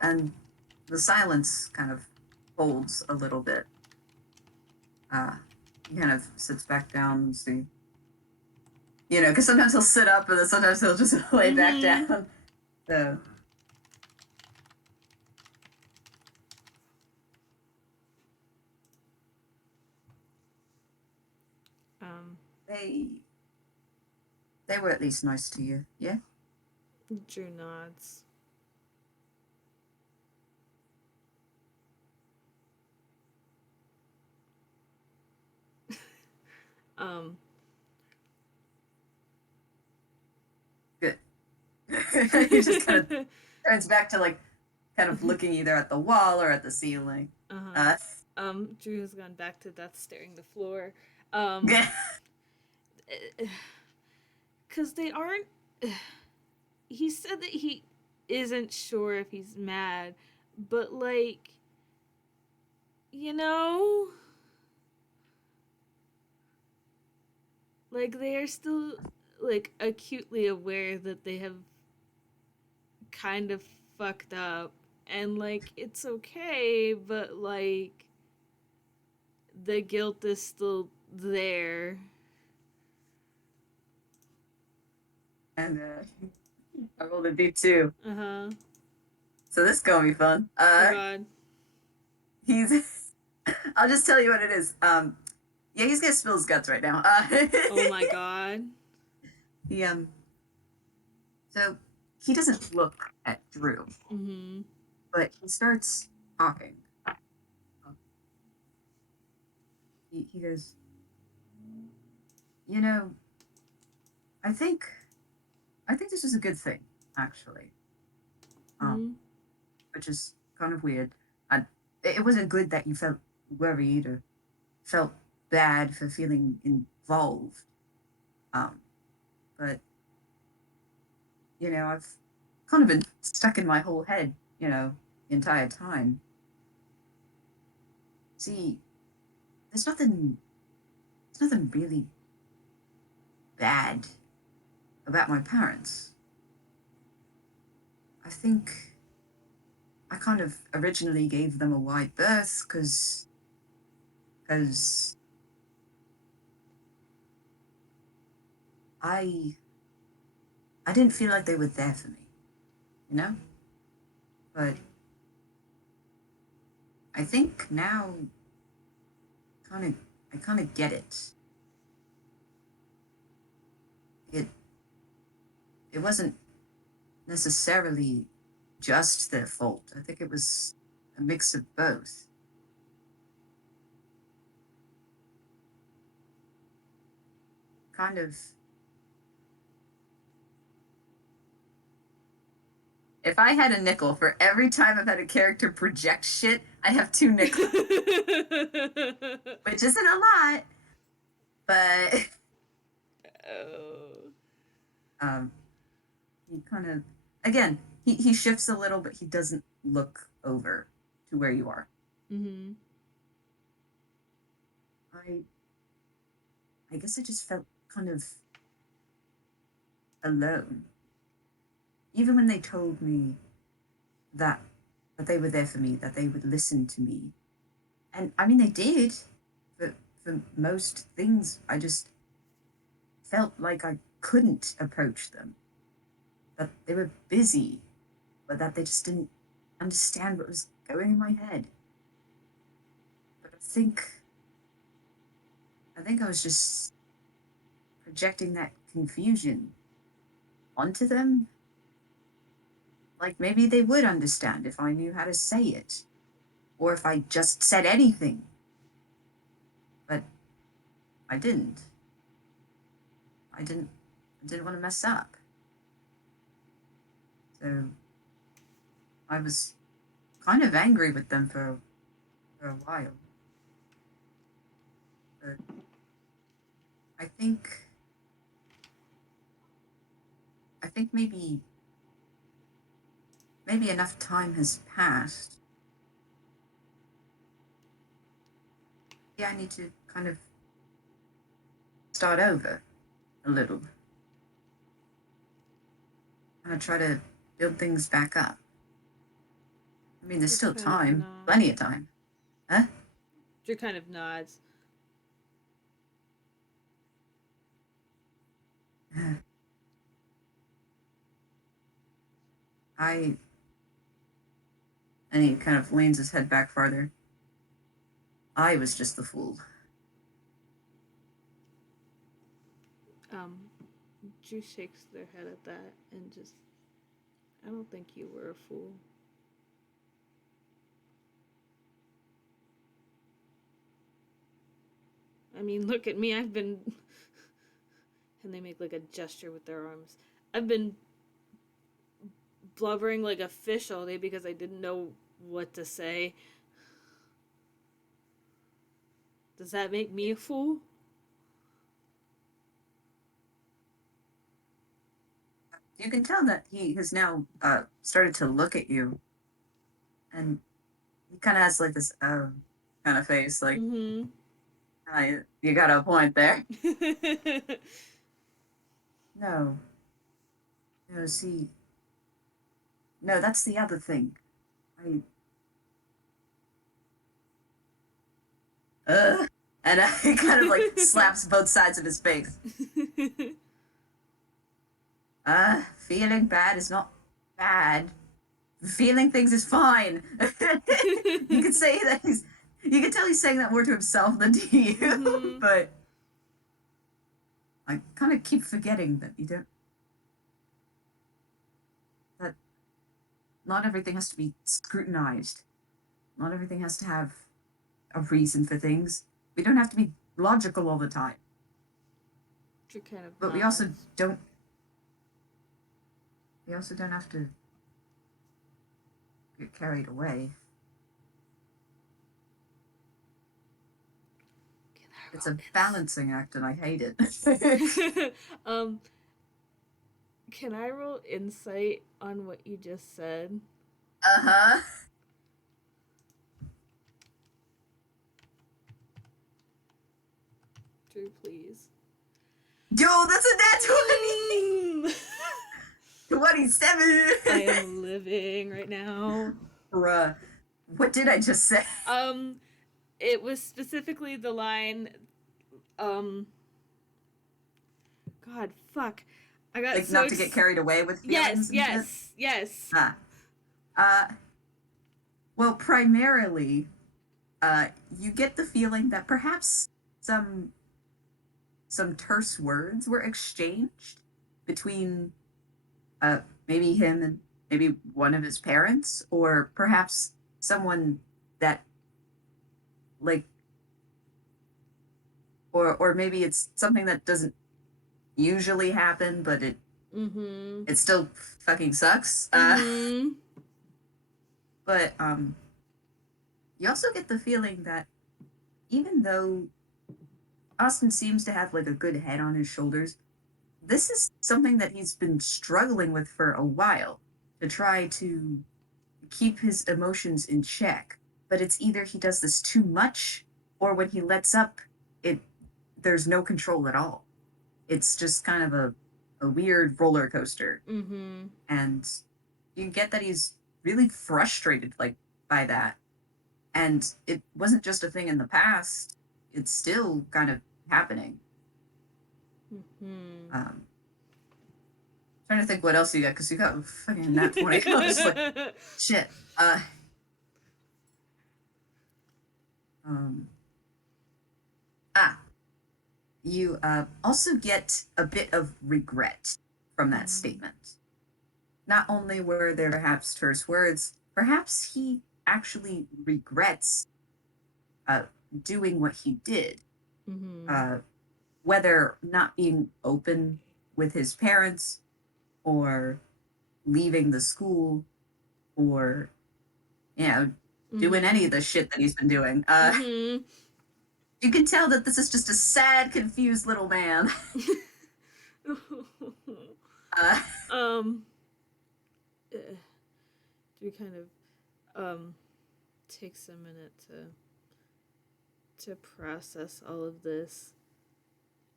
And the silence kind of holds a little bit. He kind of sits back down and see, because sometimes he'll sit up and then sometimes he'll just lay back down. So, Um, they they were at least nice to you, yeah? Drew nods. um, Good. He just kind of turns back to like kind of looking either at the wall or at the ceiling. uh-huh. Drew has gone back to death staring the floor. Yeah. Because they aren't. He said that he isn't sure if he's mad, but like, you know, like they are still like acutely aware that they have kind of fucked up, and like it's okay, but like the guilt is still there. And I rolled a d2. Uh-huh. So this is gonna be fun. Oh god. He's I'll just tell you what it is. Yeah, he's gonna spill his guts right now. Oh my god. He so he doesn't look at Drew, Mm-hmm. but he starts talking. He goes, you know, I think this is a good thing, actually. Mm-hmm. Which is kind of weird. And it wasn't good that you felt worried or felt bad for feeling involved. Um, but I've kind of been stuck in my whole head, the entire time. See, there's nothing really bad about my parents. I think I kind of originally gave them a wide berth because I I didn't feel like they were there for me, you know? But I think now I kind of get it. It it wasn't necessarily just their fault. I think it was a mix of both. Kind of. If I had a nickel for every time I've had a character project shit, I have 2 nickels, which isn't a lot, but Oh. um, he kind of again he shifts a little, but he doesn't look over to where you are. Mm-hmm. I I guess I just felt kind of alone, even when they told me that they were there for me, that they would listen to me, and I mean they did, but for most things I just felt like I couldn't approach them, that they were busy, but that they just didn't understand what was going in my head. But I think I was just projecting that confusion onto them. Like maybe they would understand if I knew how to say it, or if I just said anything. But I didn't. I didn't want to mess up. So I was kind of angry with them for a while. But I think maybe enough time has passed. Yeah, I need to kind of start over a little. Kind of try to build things back up. I mean, there's still time. Plenty of time. Huh? Drew kind of nods. And he kind of leans his head back farther. I was just the fool. Drew shakes their head at that and just, I don't think you were a fool. I mean, look at me, I've been... and they make like a gesture with their arms. I've been blubbering like a fish all day because I didn't know what to say. Does that make me a fool? You can tell that he has now started to look at you, and he kind of has like this kind of face, like, you got a point there. No, see, no, that's the other thing. And he kind of like slaps both sides of his face. Feeling bad is not bad. Feeling things is fine. You could say that you can tell he's saying that more to himself than to you, but I kind of keep forgetting that that not everything has to be scrutinized. Not everything has to have a reason for things. We don't have to be logical all the time. Kind of but we also don't have to get carried away. It's a balancing act, and I hate it. Can I roll insight on what you just said? Uh-huh. Drew, please. Yo, that's a nat 20! 27! I am living right now. Bruh. What did I just say? It was specifically the line, God, fuck. I got like, not to get carried away with feelings. Yes. Well, primarily, you get the feeling that perhaps some terse words were exchanged between maybe him and maybe one of his parents, or perhaps someone that like, or maybe it's something that doesn't usually happen, but it still fucking sucks. But you also get the feeling that even though Austin seems to have like a good head on his shoulders, this is something that he's been struggling with for a while, to try to keep his emotions in check. But it's either he does this too much, or when he lets up, there's no control at all. It's just kind of a weird roller coaster. And you get that he's really frustrated by that. And it wasn't just a thing in the past. It's still kind of happening. Trying to think what else you got, because you got fucking nat 20. I was like, shit. You also get a bit of regret from that statement. Not only were there perhaps terse words, perhaps he actually regrets doing what he did. whether not being open with his parents or leaving the school or, you know, doing any of the shit that he's been doing. You can tell that this is just a sad, confused little man. Drew kind of takes a minute to process all of this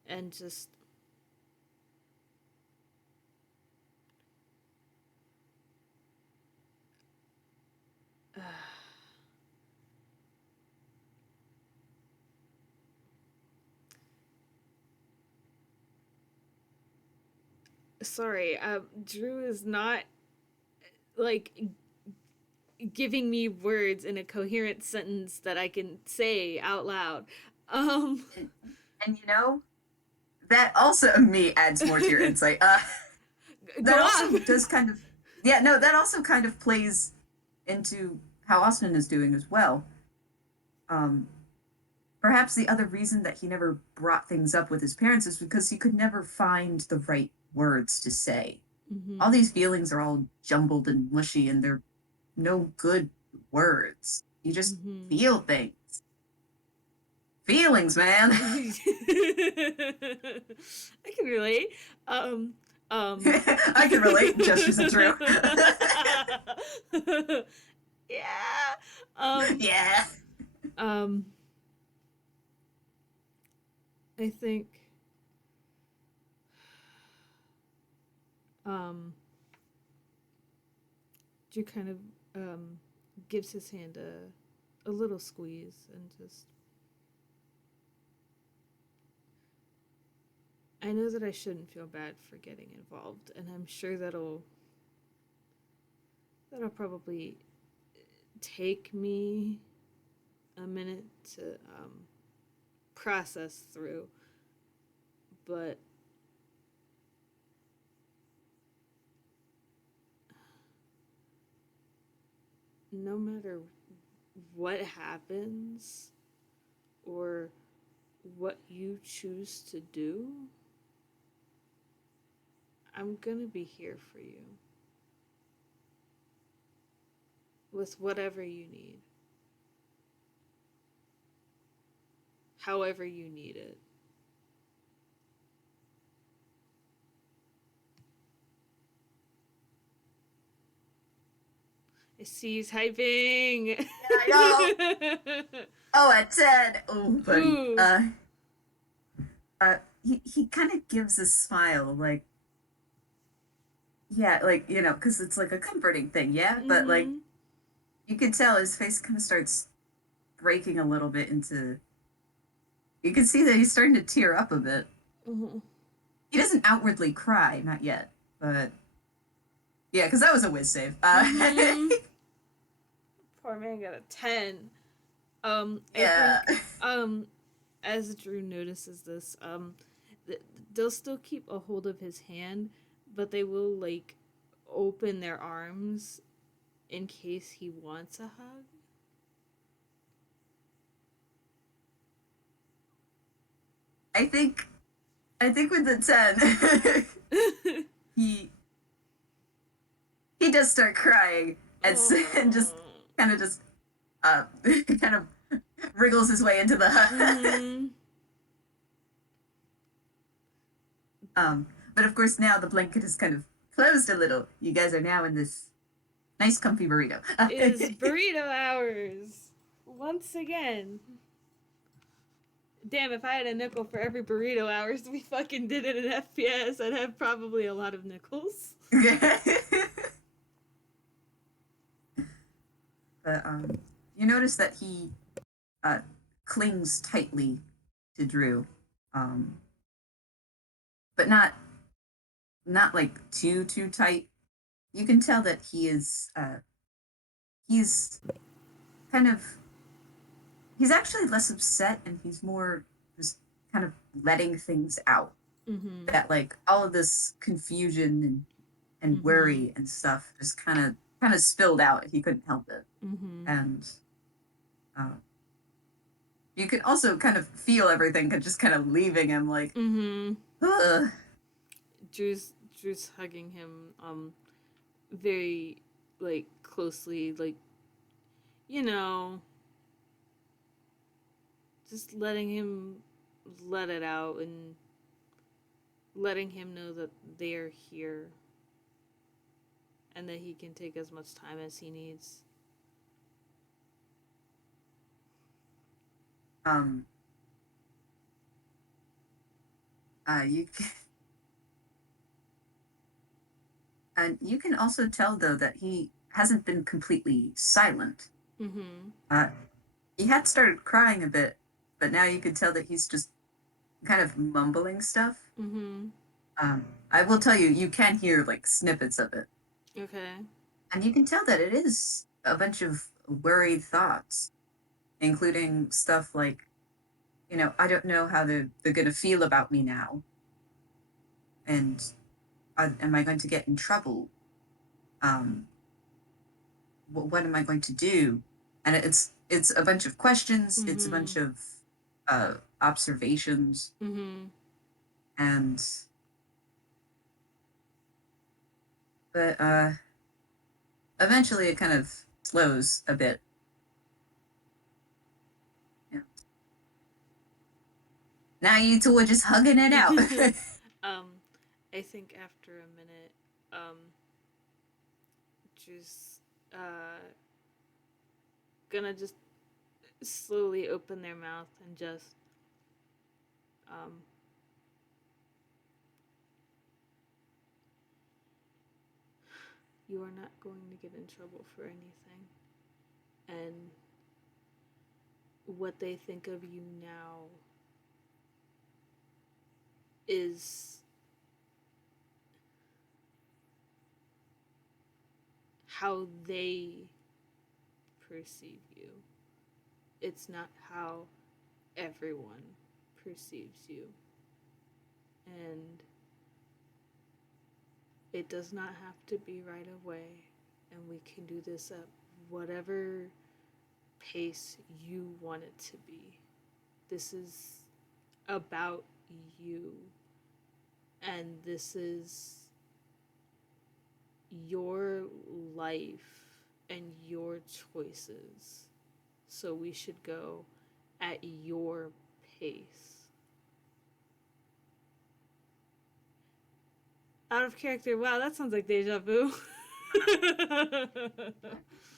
and just sorry, Drew is not like giving me words in a coherent sentence that I can say out loud. And you know, that also me adds more to your insight. That also does kind of, yeah, no, that also kind of plays into how Austin is doing as well. Perhaps the other reason that he never brought things up with his parents is because he could never find the right words to say. All these feelings are all jumbled and mushy, and they're no good words. You just feel things. Feelings, man. I can relate. I can relate. Gestures are true. Yeah. Yeah. I think Drew kind of gives his hand a little squeeze and just, I know that I shouldn't feel bad for getting involved, and I'm sure that'll probably take me a minute to process through, but no matter what happens or what you choose to do, I'm gonna be here for you with whatever you need, however you need it. I see he's hyping. Yeah, I know. Oh, a 10. Oh, buddy. Ooh. He kind of gives a smile, like, yeah, like, you know, because it's like a comforting thing, yeah? But, like, you can tell his face kind of starts breaking a little bit into, you can see that he's starting to tear up a bit. He doesn't outwardly cry, not yet, but yeah, because that was a whiz save. Poor man got a 10. Yeah. I think, as Drew notices this, they'll still keep a hold of his hand, but they will, like, open their arms in case he wants a hug. I think with the 10, he does start crying and just kind of kind of wriggles his way into the hug. But of course now the blanket is kind of closed a little. You guys are now in this nice comfy burrito. It is burrito hours once again. Damn, if I had a nickel for every burrito hours we fucking did it in FPS, I'd have probably a lot of nickels. But you notice that he clings tightly to Drew, but not like too tight. You can tell that he's kind of, he's actually less upset, and he's more just kind of letting things out. That, like, all of this confusion and worry and stuff just kind of spilled out. He couldn't help it. And you can also kind of feel everything just kind of leaving him, like, Mm-hmm. ugh. Drew's hugging him very like closely, like, you know, just letting him let it out and letting him know that they're here and that he can take as much time as he needs. Um, you can, and you can also tell though that he hasn't been completely silent. Mm-hmm. He had started crying a bit, but now you could tell that he's just kind of mumbling stuff. Mm-hmm. I will tell you, you can hear like snippets of it, Okay. and you can tell that it is a bunch of worried thoughts, including stuff like, I don't know how they're gonna feel about me now, and am I going to get in trouble? Um, what am I going to do? And it's a bunch of questions. It's a Mm-hmm. bunch of observations, Mm-hmm. and but eventually it kind of slows a bit. Yeah. Now you two are just hugging it out. um, I think after a minute, just gonna just slowly open their mouth and just um you are not going to get in trouble for anything. And what they think of you now is how they perceive you. It's not how everyone perceives you. And it does not have to be right away. And we can do this at whatever pace you want it to be. This is about you. And this is your life and your choices. So we should go at your pace. Out of character. Wow, that sounds like deja vu.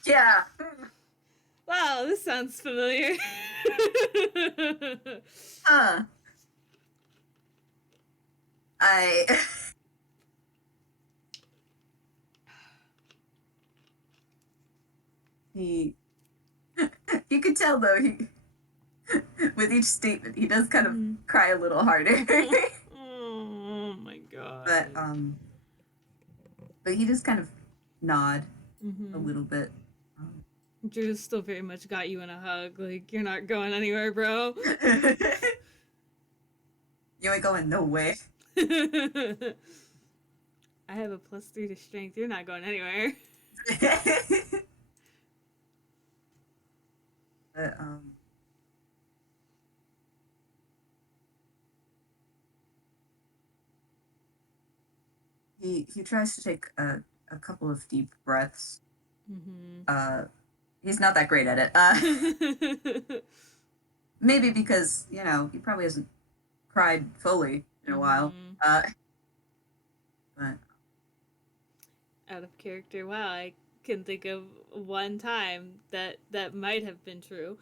Yeah. Wow, this sounds familiar. Uh, I. he. You could tell though with each statement he does kind of cry a little harder. Oh my god. but but he just kind of nod a Mm-hmm. little bit. Um, Drew's still very much got you in a hug. Like, you're not going anywhere, bro. you ain't going no way. I have a +3 to strength. You're not going anywhere. but he tries to take a couple of deep breaths. Mm-hmm. He's not that great at it. Maybe because he probably hasn't cried fully in a while. But Out of character. Wow, I can think of one time that might have been true.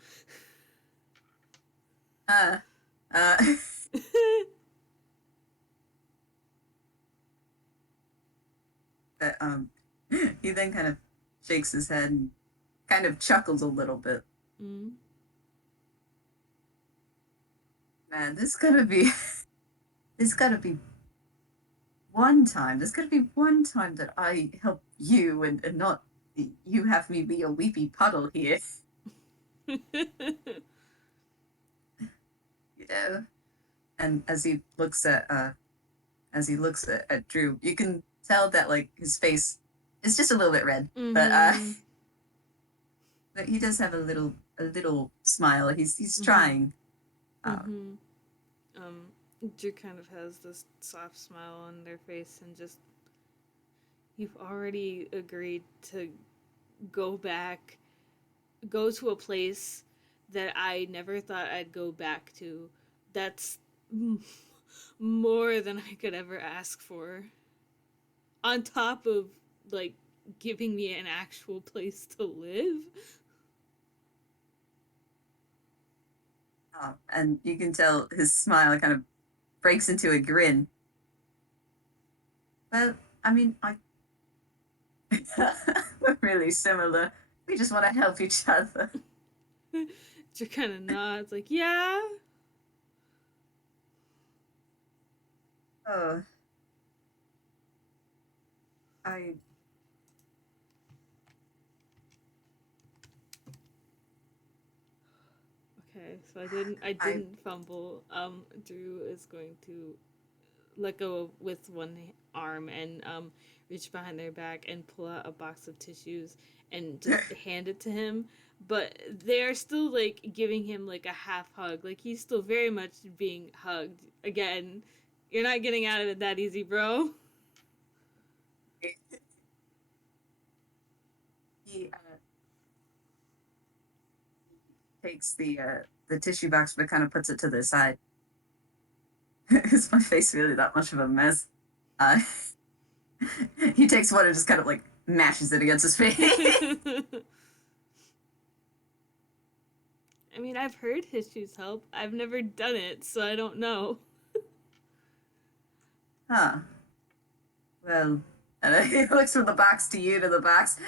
uh, uh, but he then kind of shakes his head and kind of chuckles a little bit. Mm. Man, this gotta be one time. There's gotta be one time that I help you and not you have me be a weepy puddle here. And as he looks at Drew, you can tell that like his face is just a little bit red, Mm-hmm. but he does have a a little smile. He's Mm-hmm. trying. Mm-hmm. Drew kind of has this soft smile on their face and just, you've already agreed to go back, go to a place that I never thought I'd go back to. That's more than I could ever ask for. On top of, like, giving me an actual place to live. And you can tell his smile kind of breaks into a grin. Well, I mean, we're really similar. We just want to help each other. Drew kind of nods, like, yeah. Oh, I Okay, so I I didn't fumble. Drew is going to let go with one arm and reach behind their back and pull out a box of tissues and just hand it to him. But they're still like giving him like a half hug. Like he's still very much being hugged. Again, you're not getting out of it that easy, bro. he takes the tissue box but kind of puts it to the side. Is my face really that much of a mess? Uh, he takes one and just kind of like mashes it against his face. I mean, I've heard tissues help. I've never done it, so I don't know. Huh. Well, and he looks from the box to you to the box.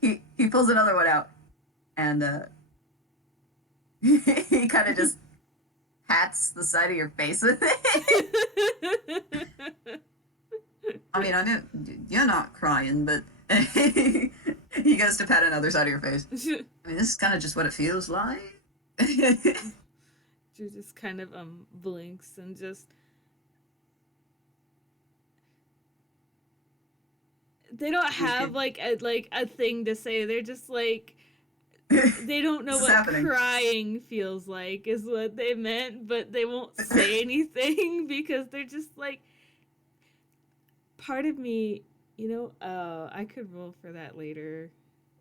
He pulls another one out, and he kind of just pats the side of your face with it. I mean, I know you're not crying, but he goes to pat another side of your face. I mean, this is kind of just what it feels like. Drew just kind of blinks and just, they don't have like a thing to say. They're just like, they don't know what happening. Crying feels like is what they meant, but they won't say anything because they're just like, part of me, I could roll for that later,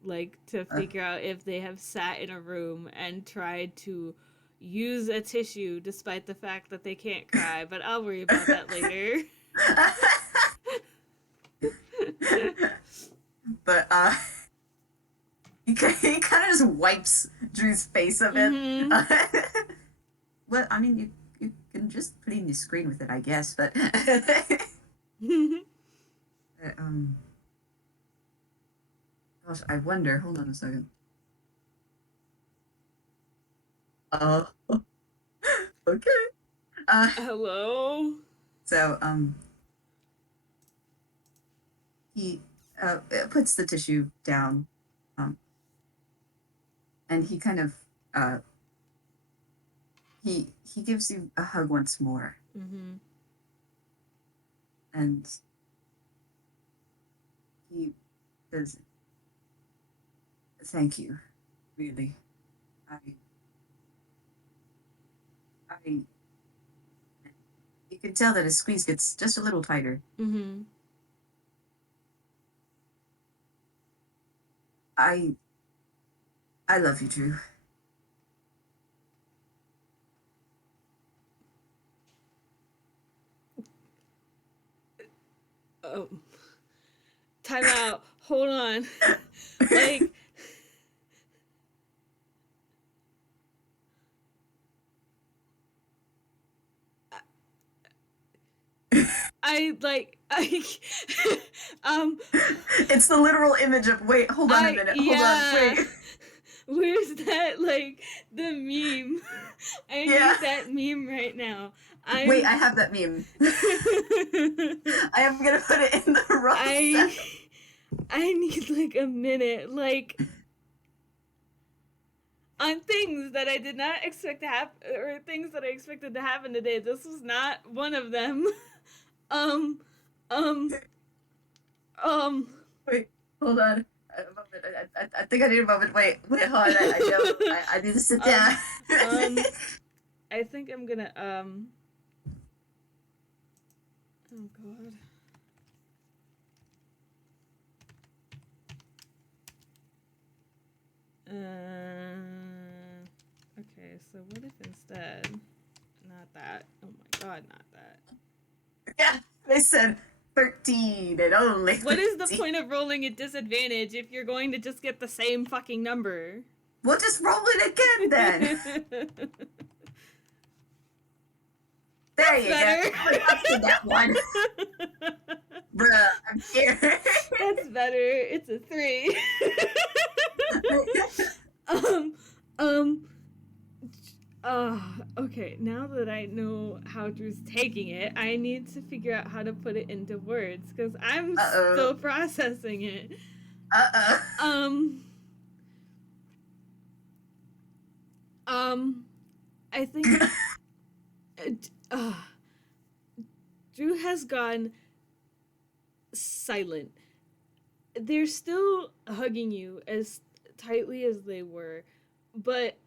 like to figure out if they have sat in a room and tried to use a tissue despite the fact that they can't cry, but I'll worry about that later. But he kind of just wipes Drew's face a bit. Mm-hmm. Well, I mean, you can just clean the screen with it, I guess. But gosh, I wonder. Hold on a second. Oh, okay. Hello. So he puts the tissue down, and he kind of he gives you a hug once more, and he says, "Thank you, really. I you can tell that his squeeze gets just a little tighter. I love you, Drew." Oh, time out. Hold on. Like, It's the literal image of, wait, hold on a minute, hold on, wait. Where's that, like, the meme? I need that meme right now. Wait, I have that meme. I am gonna put it in the wrong I need, like, a minute, like, on things that I did not expect to happen, or things that I expected to happen today. This was not one of them. Wait, hold on. I think I need a moment. Wait, hold on. I need to sit down. I think I'm gonna oh god. Okay, so what if instead not that? Oh my god, not that. Yeah, they said 13 and only 13. What is the point of rolling at disadvantage if you're going to just get the same fucking number? We'll just roll it again then. There you better. go. Up to that one. Bruh, I'm here. That's better. It's a 3. Okay, now that I know how Drew's taking it, I need to figure out how to put it into words, because I'm still processing it. I think Drew has gone silent. They're still hugging you as tightly as they were, but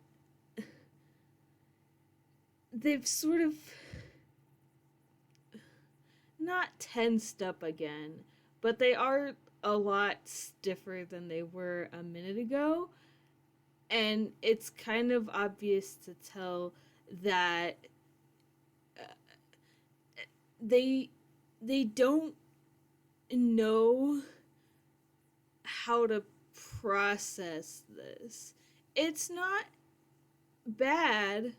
they've sort of not tensed up again, but they are a lot stiffer than they were a minute ago, and it's kind of obvious to tell that they don't know how to process this. It's not bad.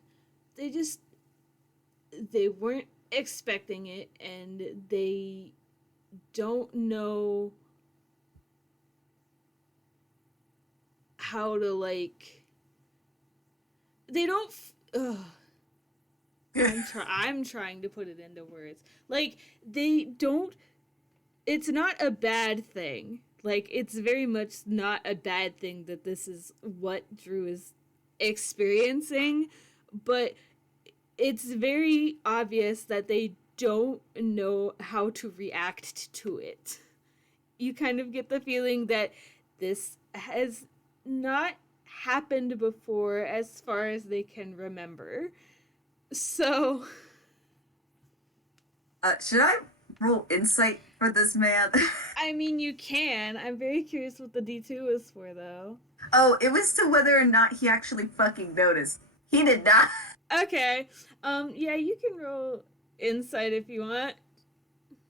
They weren't expecting it, and they don't know how to, like, they don't I'm trying to put it into words. Like, they don't, it's not a bad thing. Like, it's very much not a bad thing that this is what Drew is experiencing, but it's very obvious that they don't know how to react to it. You kind of get the feeling that this has not happened before as far as they can remember. So should I roll insight for this man? I mean, you can. I'm very curious what the D2 is for, though. Oh, it was to whether or not he actually fucking noticed. He did not. Okay. Yeah, you can roll insight if you want.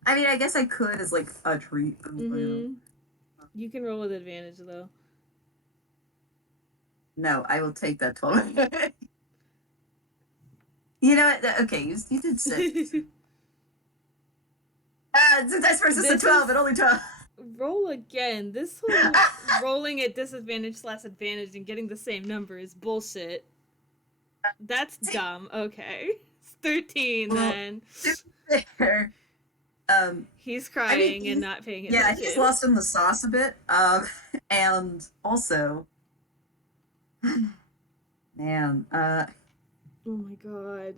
I mean, I guess I could as, like, a treat. Mm-hmm. You can roll with advantage, though. No, I will take that 12. You know what? Okay, you did 6. Dice versus a 12, and only 12. Roll again. This whole rolling at disadvantage/advantage and getting the same number is bullshit. That's dumb. Okay. It's 13 then. There. He's crying and not paying attention. Yeah, he's lost in the sauce a bit. And also, man, oh my god.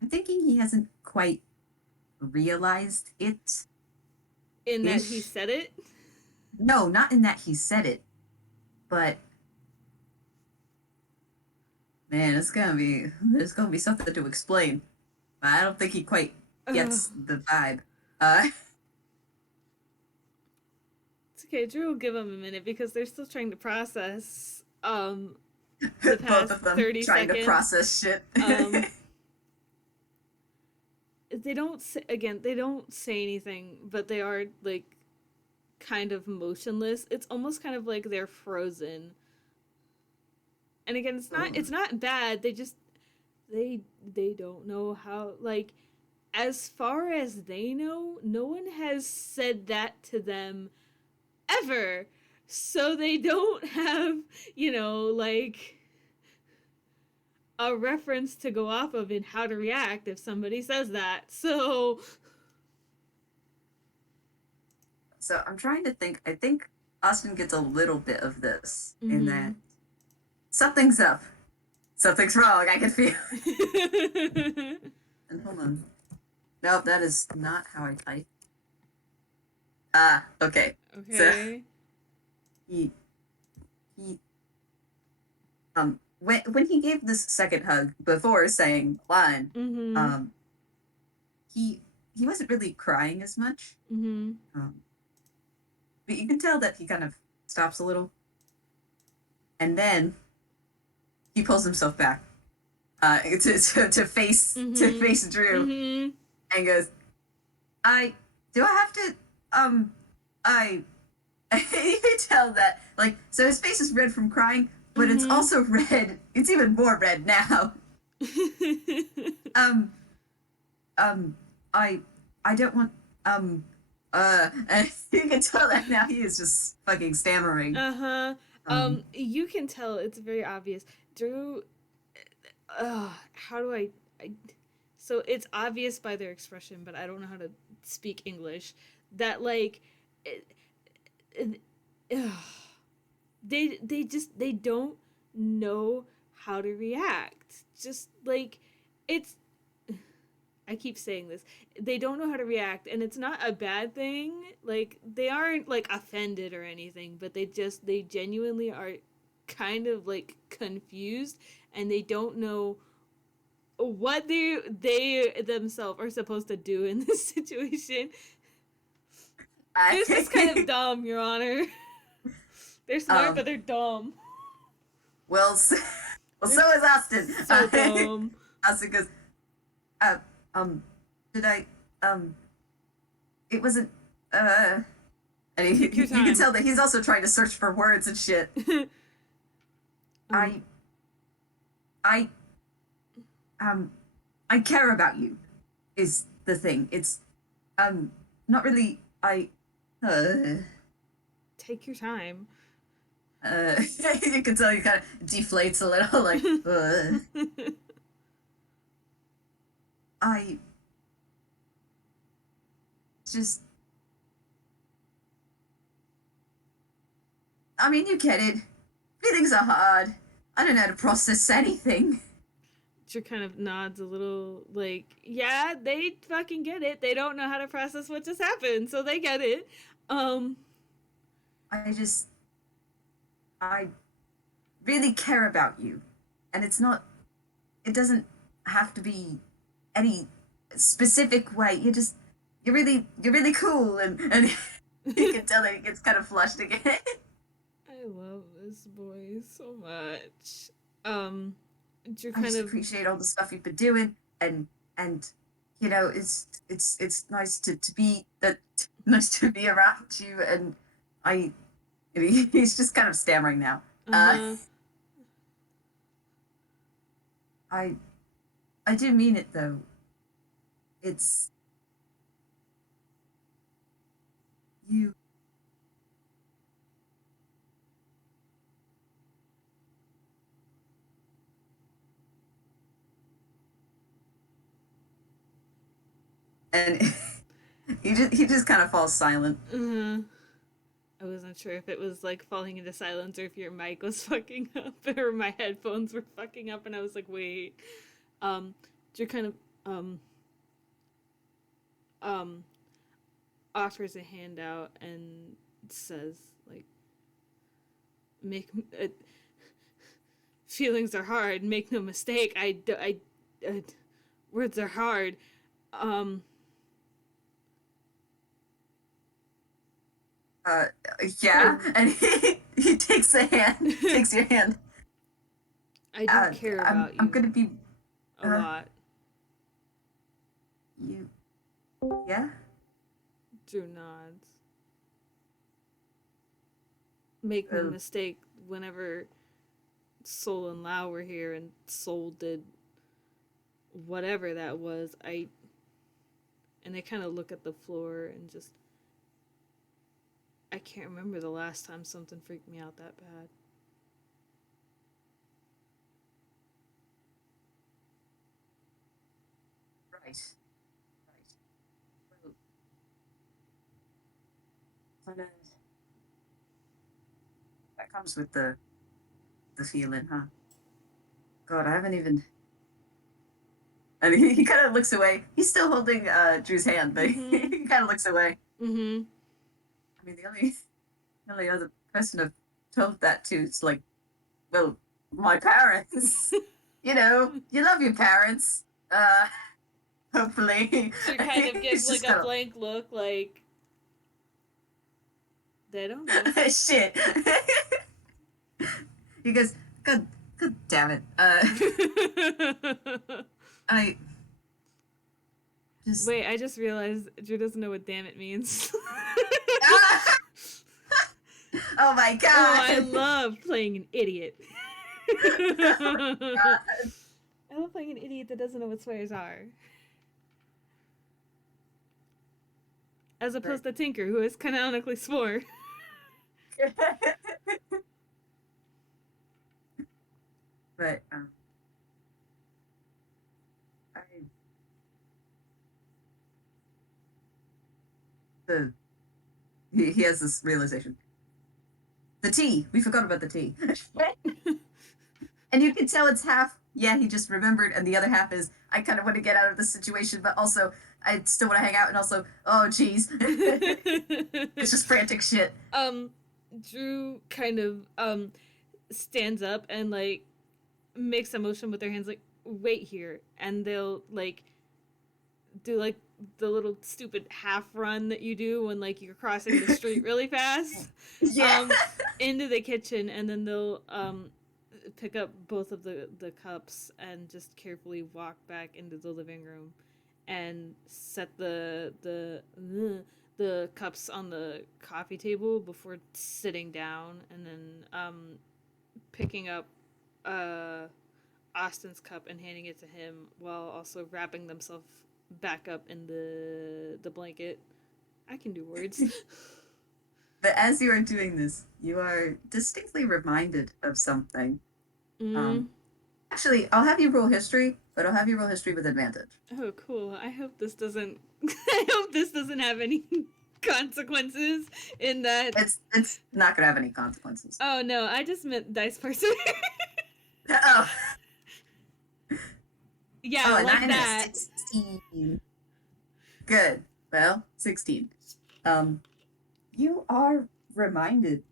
I'm thinking he hasn't quite realized it. In that he said it? No, not in that he said it, but man, there's gonna be something to explain. I don't think he quite gets the vibe. It's okay, Drew will give him a minute because they're still trying to process the past both of them 30 trying seconds. To process shit. They don't say anything, but they are, like, kind of motionless. It's almost kind of like they're frozen. And again, it's not bad. They just they don't know how, like, as far as they know, no one has said that to them ever. So they don't have, like, a reference to go off of in how to react if somebody says that. So I'm trying to think. I think Austin gets a little bit of this in that something's up. Something's wrong. I can feel. And hold on. No, that is not how I type. Ah, okay. So Okay. he he when he gave this second hug before saying line, Mm-hmm. um he he wasn't really crying as much. Mm-hmm. But you can tell that he kind of stops a little, and then he pulls himself back to Mm-hmm. face Drew Mm-hmm. and goes, I do I have to I you can tell that like so his face is red from crying, but it's Mm-hmm. also red. It's even more red now. Um um I I don't want and you can tell that now he is just fucking stammering. Uh-huh. Um You can tell it's very obvious. Drew, how do I so it's obvious by their expression, but I don't know how to speak English. That like it, it, ugh, they don't know how to react. Just like it's I keep saying this. They don't know how to react, and it's not a bad thing. Like they aren't like offended or anything, but they genuinely are kind of like confused, and they don't know what they themselves are supposed to do in this situation. This is kind of I dumb, Your Honor. They're smart, but um they're dumb. well so, well They're so is Austin. so dumb. Austin goes, uh did I um it wasn't and Take your you can time. tell that he's also trying to search for words and shit. um, I I um I care about you is the thing. It's um not really uh take your time. you can tell he kind of deflates a little like I just I mean you get it. Feelings are hard. I don't know how to process anything. She kind of nods a little, like, yeah, they fucking get it. They don't know how to process what just happened, so they get it. Um, I just I really care about you. And it's not it doesn't have to be any specific way. You're really cool and you can tell that he gets kind of flushed again. I love this boy so much. Um, you're I kind just of, appreciate all the stuff you've been doing and you know it's nice to be that nice to be around you and I he's just kind of stammering now. uh huh. I I do mean it though. It's you and he just kind of falls silent. Uh-huh. I wasn't sure if it was like falling into silence or if your mic was fucking up or my headphones were fucking up, and I was like, wait. Um, you're kind of um um offers a handout and says like, make feelings are hard. Make no mistake. Words are hard. Um, Uh, I yeah, and he takes the hand, takes your hand. I do care about I'm you gonna be, a lot. you, yeah. Drew nods. Make no Uh, mistake. Whenever Soul and Lao were here and Soul did whatever that was, I kind of look at the floor and just I can't remember the last time something freaked me out that bad. right, right. Well, kind of that comes with the feeling, huh? God, I haven't even. And he kind of looks away. He's still holding Drew's hand, but Mm-hmm. he kind of looks away. Mm-hmm. I mean, the only other person I've told that to is like, well, my parents. You know, you love your parents. Hopefully. She kind of gives He's like just a kind blank look, like they don't know. of shit. He goes, God damn it. I just. Wait, I just realized Drew doesn't know what damn it means. Ah! Oh my god! Oh, I love playing an idiot. Oh my god. I love playing an idiot that doesn't know what swears are. As opposed to Tinker, who is canonically swore. But I the he has this realization. The tea. We forgot about the tea. And you can tell it's half, yeah, he just remembered, and the other half is, I kind of want to get out of this situation, but also, I still want to hang out, and also, oh, jeez. It's just frantic shit. Drew kind of, stands up and, like, makes a motion with their hands, like, wait here. And they'll, like, do, like, the little stupid half run that you do when, like, you're crossing the street really fast. Yeah. Into the kitchen, and then they'll, pick up both of the cups and just carefully walk back into the living room and set the cups on the coffee table before sitting down, and then picking up Austin's cup and handing it to him while also wrapping themselves back up in the blanket. I can do words. But as you are doing this, you are distinctly reminded of something. Mm. Actually, I'll have you roll history, but I'll have you roll history with advantage. Oh, cool. I hope this doesn't. I hope this doesn't have any consequences in that. It's not gonna have any consequences. Oh no, I just meant dice person. Oh. Yeah, Oh, like 9 that. and a 16. Good. Well, 16. You are reminded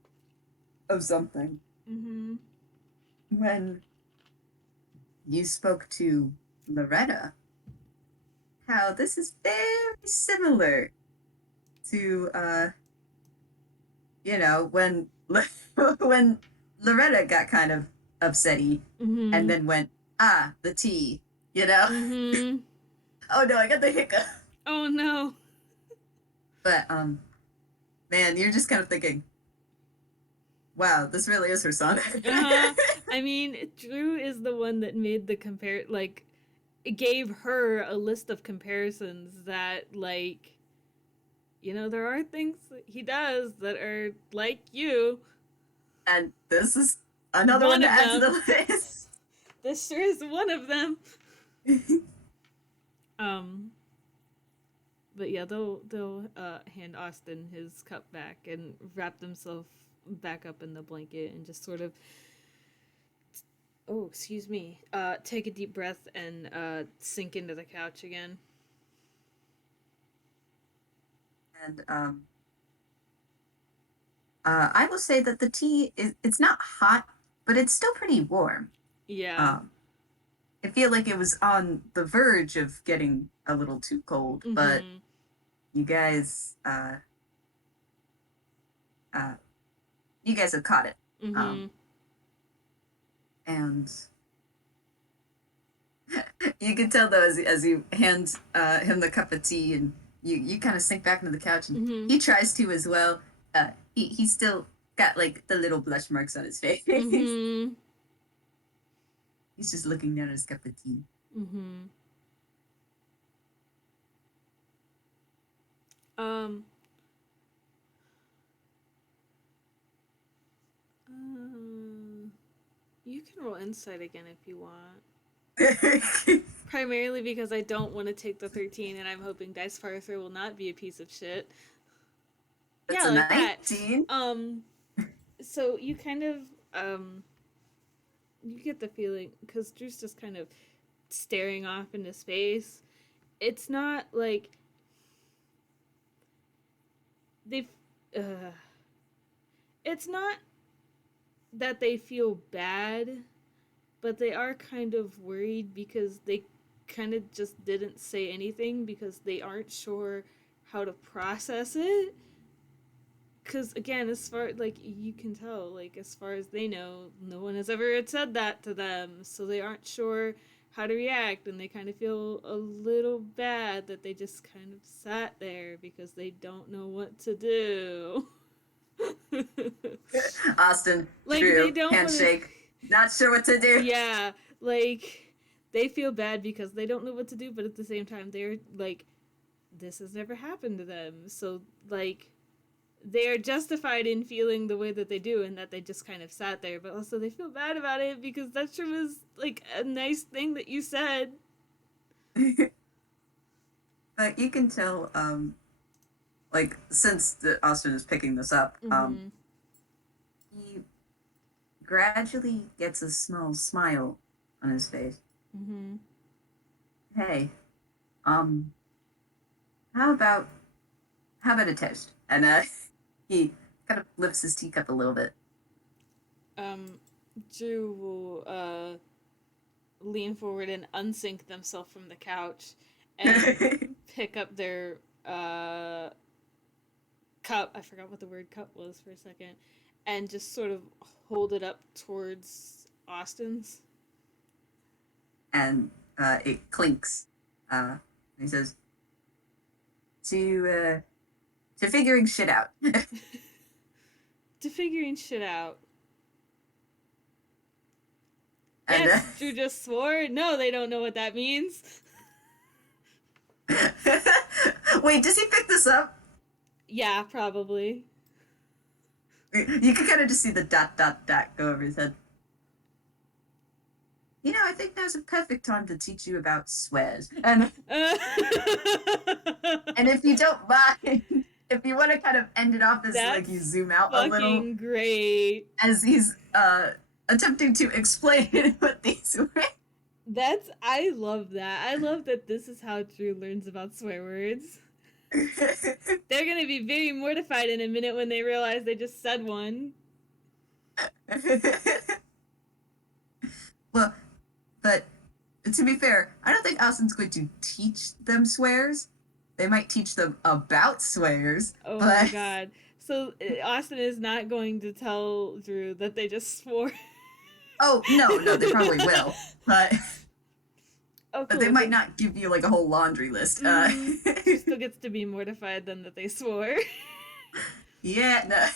of something. Mm-hmm. When you spoke to Loretta, how this is very similar to when when Loretta got kind of upsetty and then went, the tea, Mm-hmm. Oh no, I got the hiccup. Oh no. But man, you're just kind of thinking, wow, this really is her son. I mean, Drew is the one that made the it gave her a list of comparisons that, like, there are things that he does that are like you. And this is another one to add to the list. This sure is one of them. But yeah, they'll hand Austin his cup back and wrap themselves back up in the blanket and just sort of take a deep breath and sink into the couch again. And I will say that the tea it's not hot, but it's still pretty warm. Yeah. I feel like it was on the verge of getting a little too cold, but you guys have caught it. And you can tell though as you hand him the cup of tea and you kind of sink back into the couch and he tries to as well. He's still got like the little blush marks on his face. He's just looking down at his cup of tea. You can roll insight again if you want. Primarily because I don't want to take the 13 and I'm hoping Dice Parser will not be a piece of shit. That's yeah, like 19. that. So you kind of, you get the feeling, because Drew's just kind of staring off into space. It's not like they it's not that they feel bad, but they are kind of worried because they kind of just didn't say anything because they aren't sure how to process it. Because again, as far like you can tell, like as far as they know, no one has ever said that to them, so they aren't sure how to react, and they kind of feel a little bad that they just kind of sat there because they don't know what to do. Austin, Like they Drew, don't handshake. Not sure what to do. Yeah, like they feel bad because they don't know what to do, but at the same time they're like this has never happened to them. So like they're justified in feeling the way that they do and that they just kind of sat there, but also they feel bad about it because that sure was like a nice thing that you said. But you can tell, like, since Austin is picking this up, Mm-hmm. he gradually gets a small smile on his face. Mm-hmm. Hey, um, how about a toast? And he kind of lifts his teacup a little bit. Drew will lean forward and unsync themselves from the couch and pick up their cup. I forgot what the word cup was for a second, and just sort of hold it up towards Austin's. And it clinks. He says, to figuring shit out. To figuring shit out. And, Yes, Drew just swore. No, they don't know what that means. Wait, does he pick this up? Yeah, probably. You can kind of just see the ... go over his head. You know, I think now's a perfect time to teach you about swears. And if you don't mind, if you want to kind of end it off as like you zoom out a little. Fucking great. As he's attempting to explain what these were. I love that. I love that this is how Drew learns about swear words. They're gonna be very mortified in a minute when they realize they just said one. Well, but to be fair, I don't think Austin's going to teach them swears. They might teach them about swears. Oh but... my god. So Austin is not going to tell Drew that they just swore. Oh, no, they probably will. But... Oh, cool. But they might not give you like a whole laundry list. She still gets to be mortified then that they swore. Yeah, no.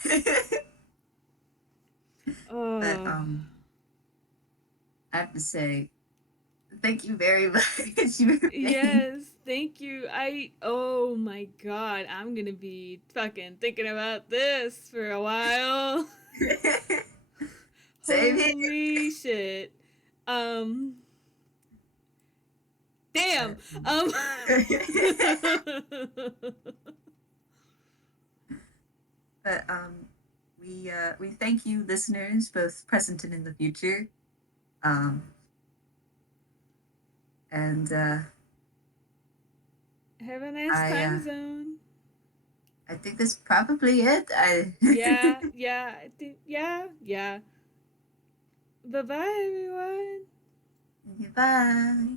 Oh. But I have to say, thank you very much. Yes, thank you. Oh my god, I'm gonna be fucking thinking about this for a while. Same Holy here. shit. Damn. But we thank you, listeners, both present and in the future. And have a nice time zone. I think that's probably it. Yeah, I think yeah. Bye-bye, everyone. Goodbye.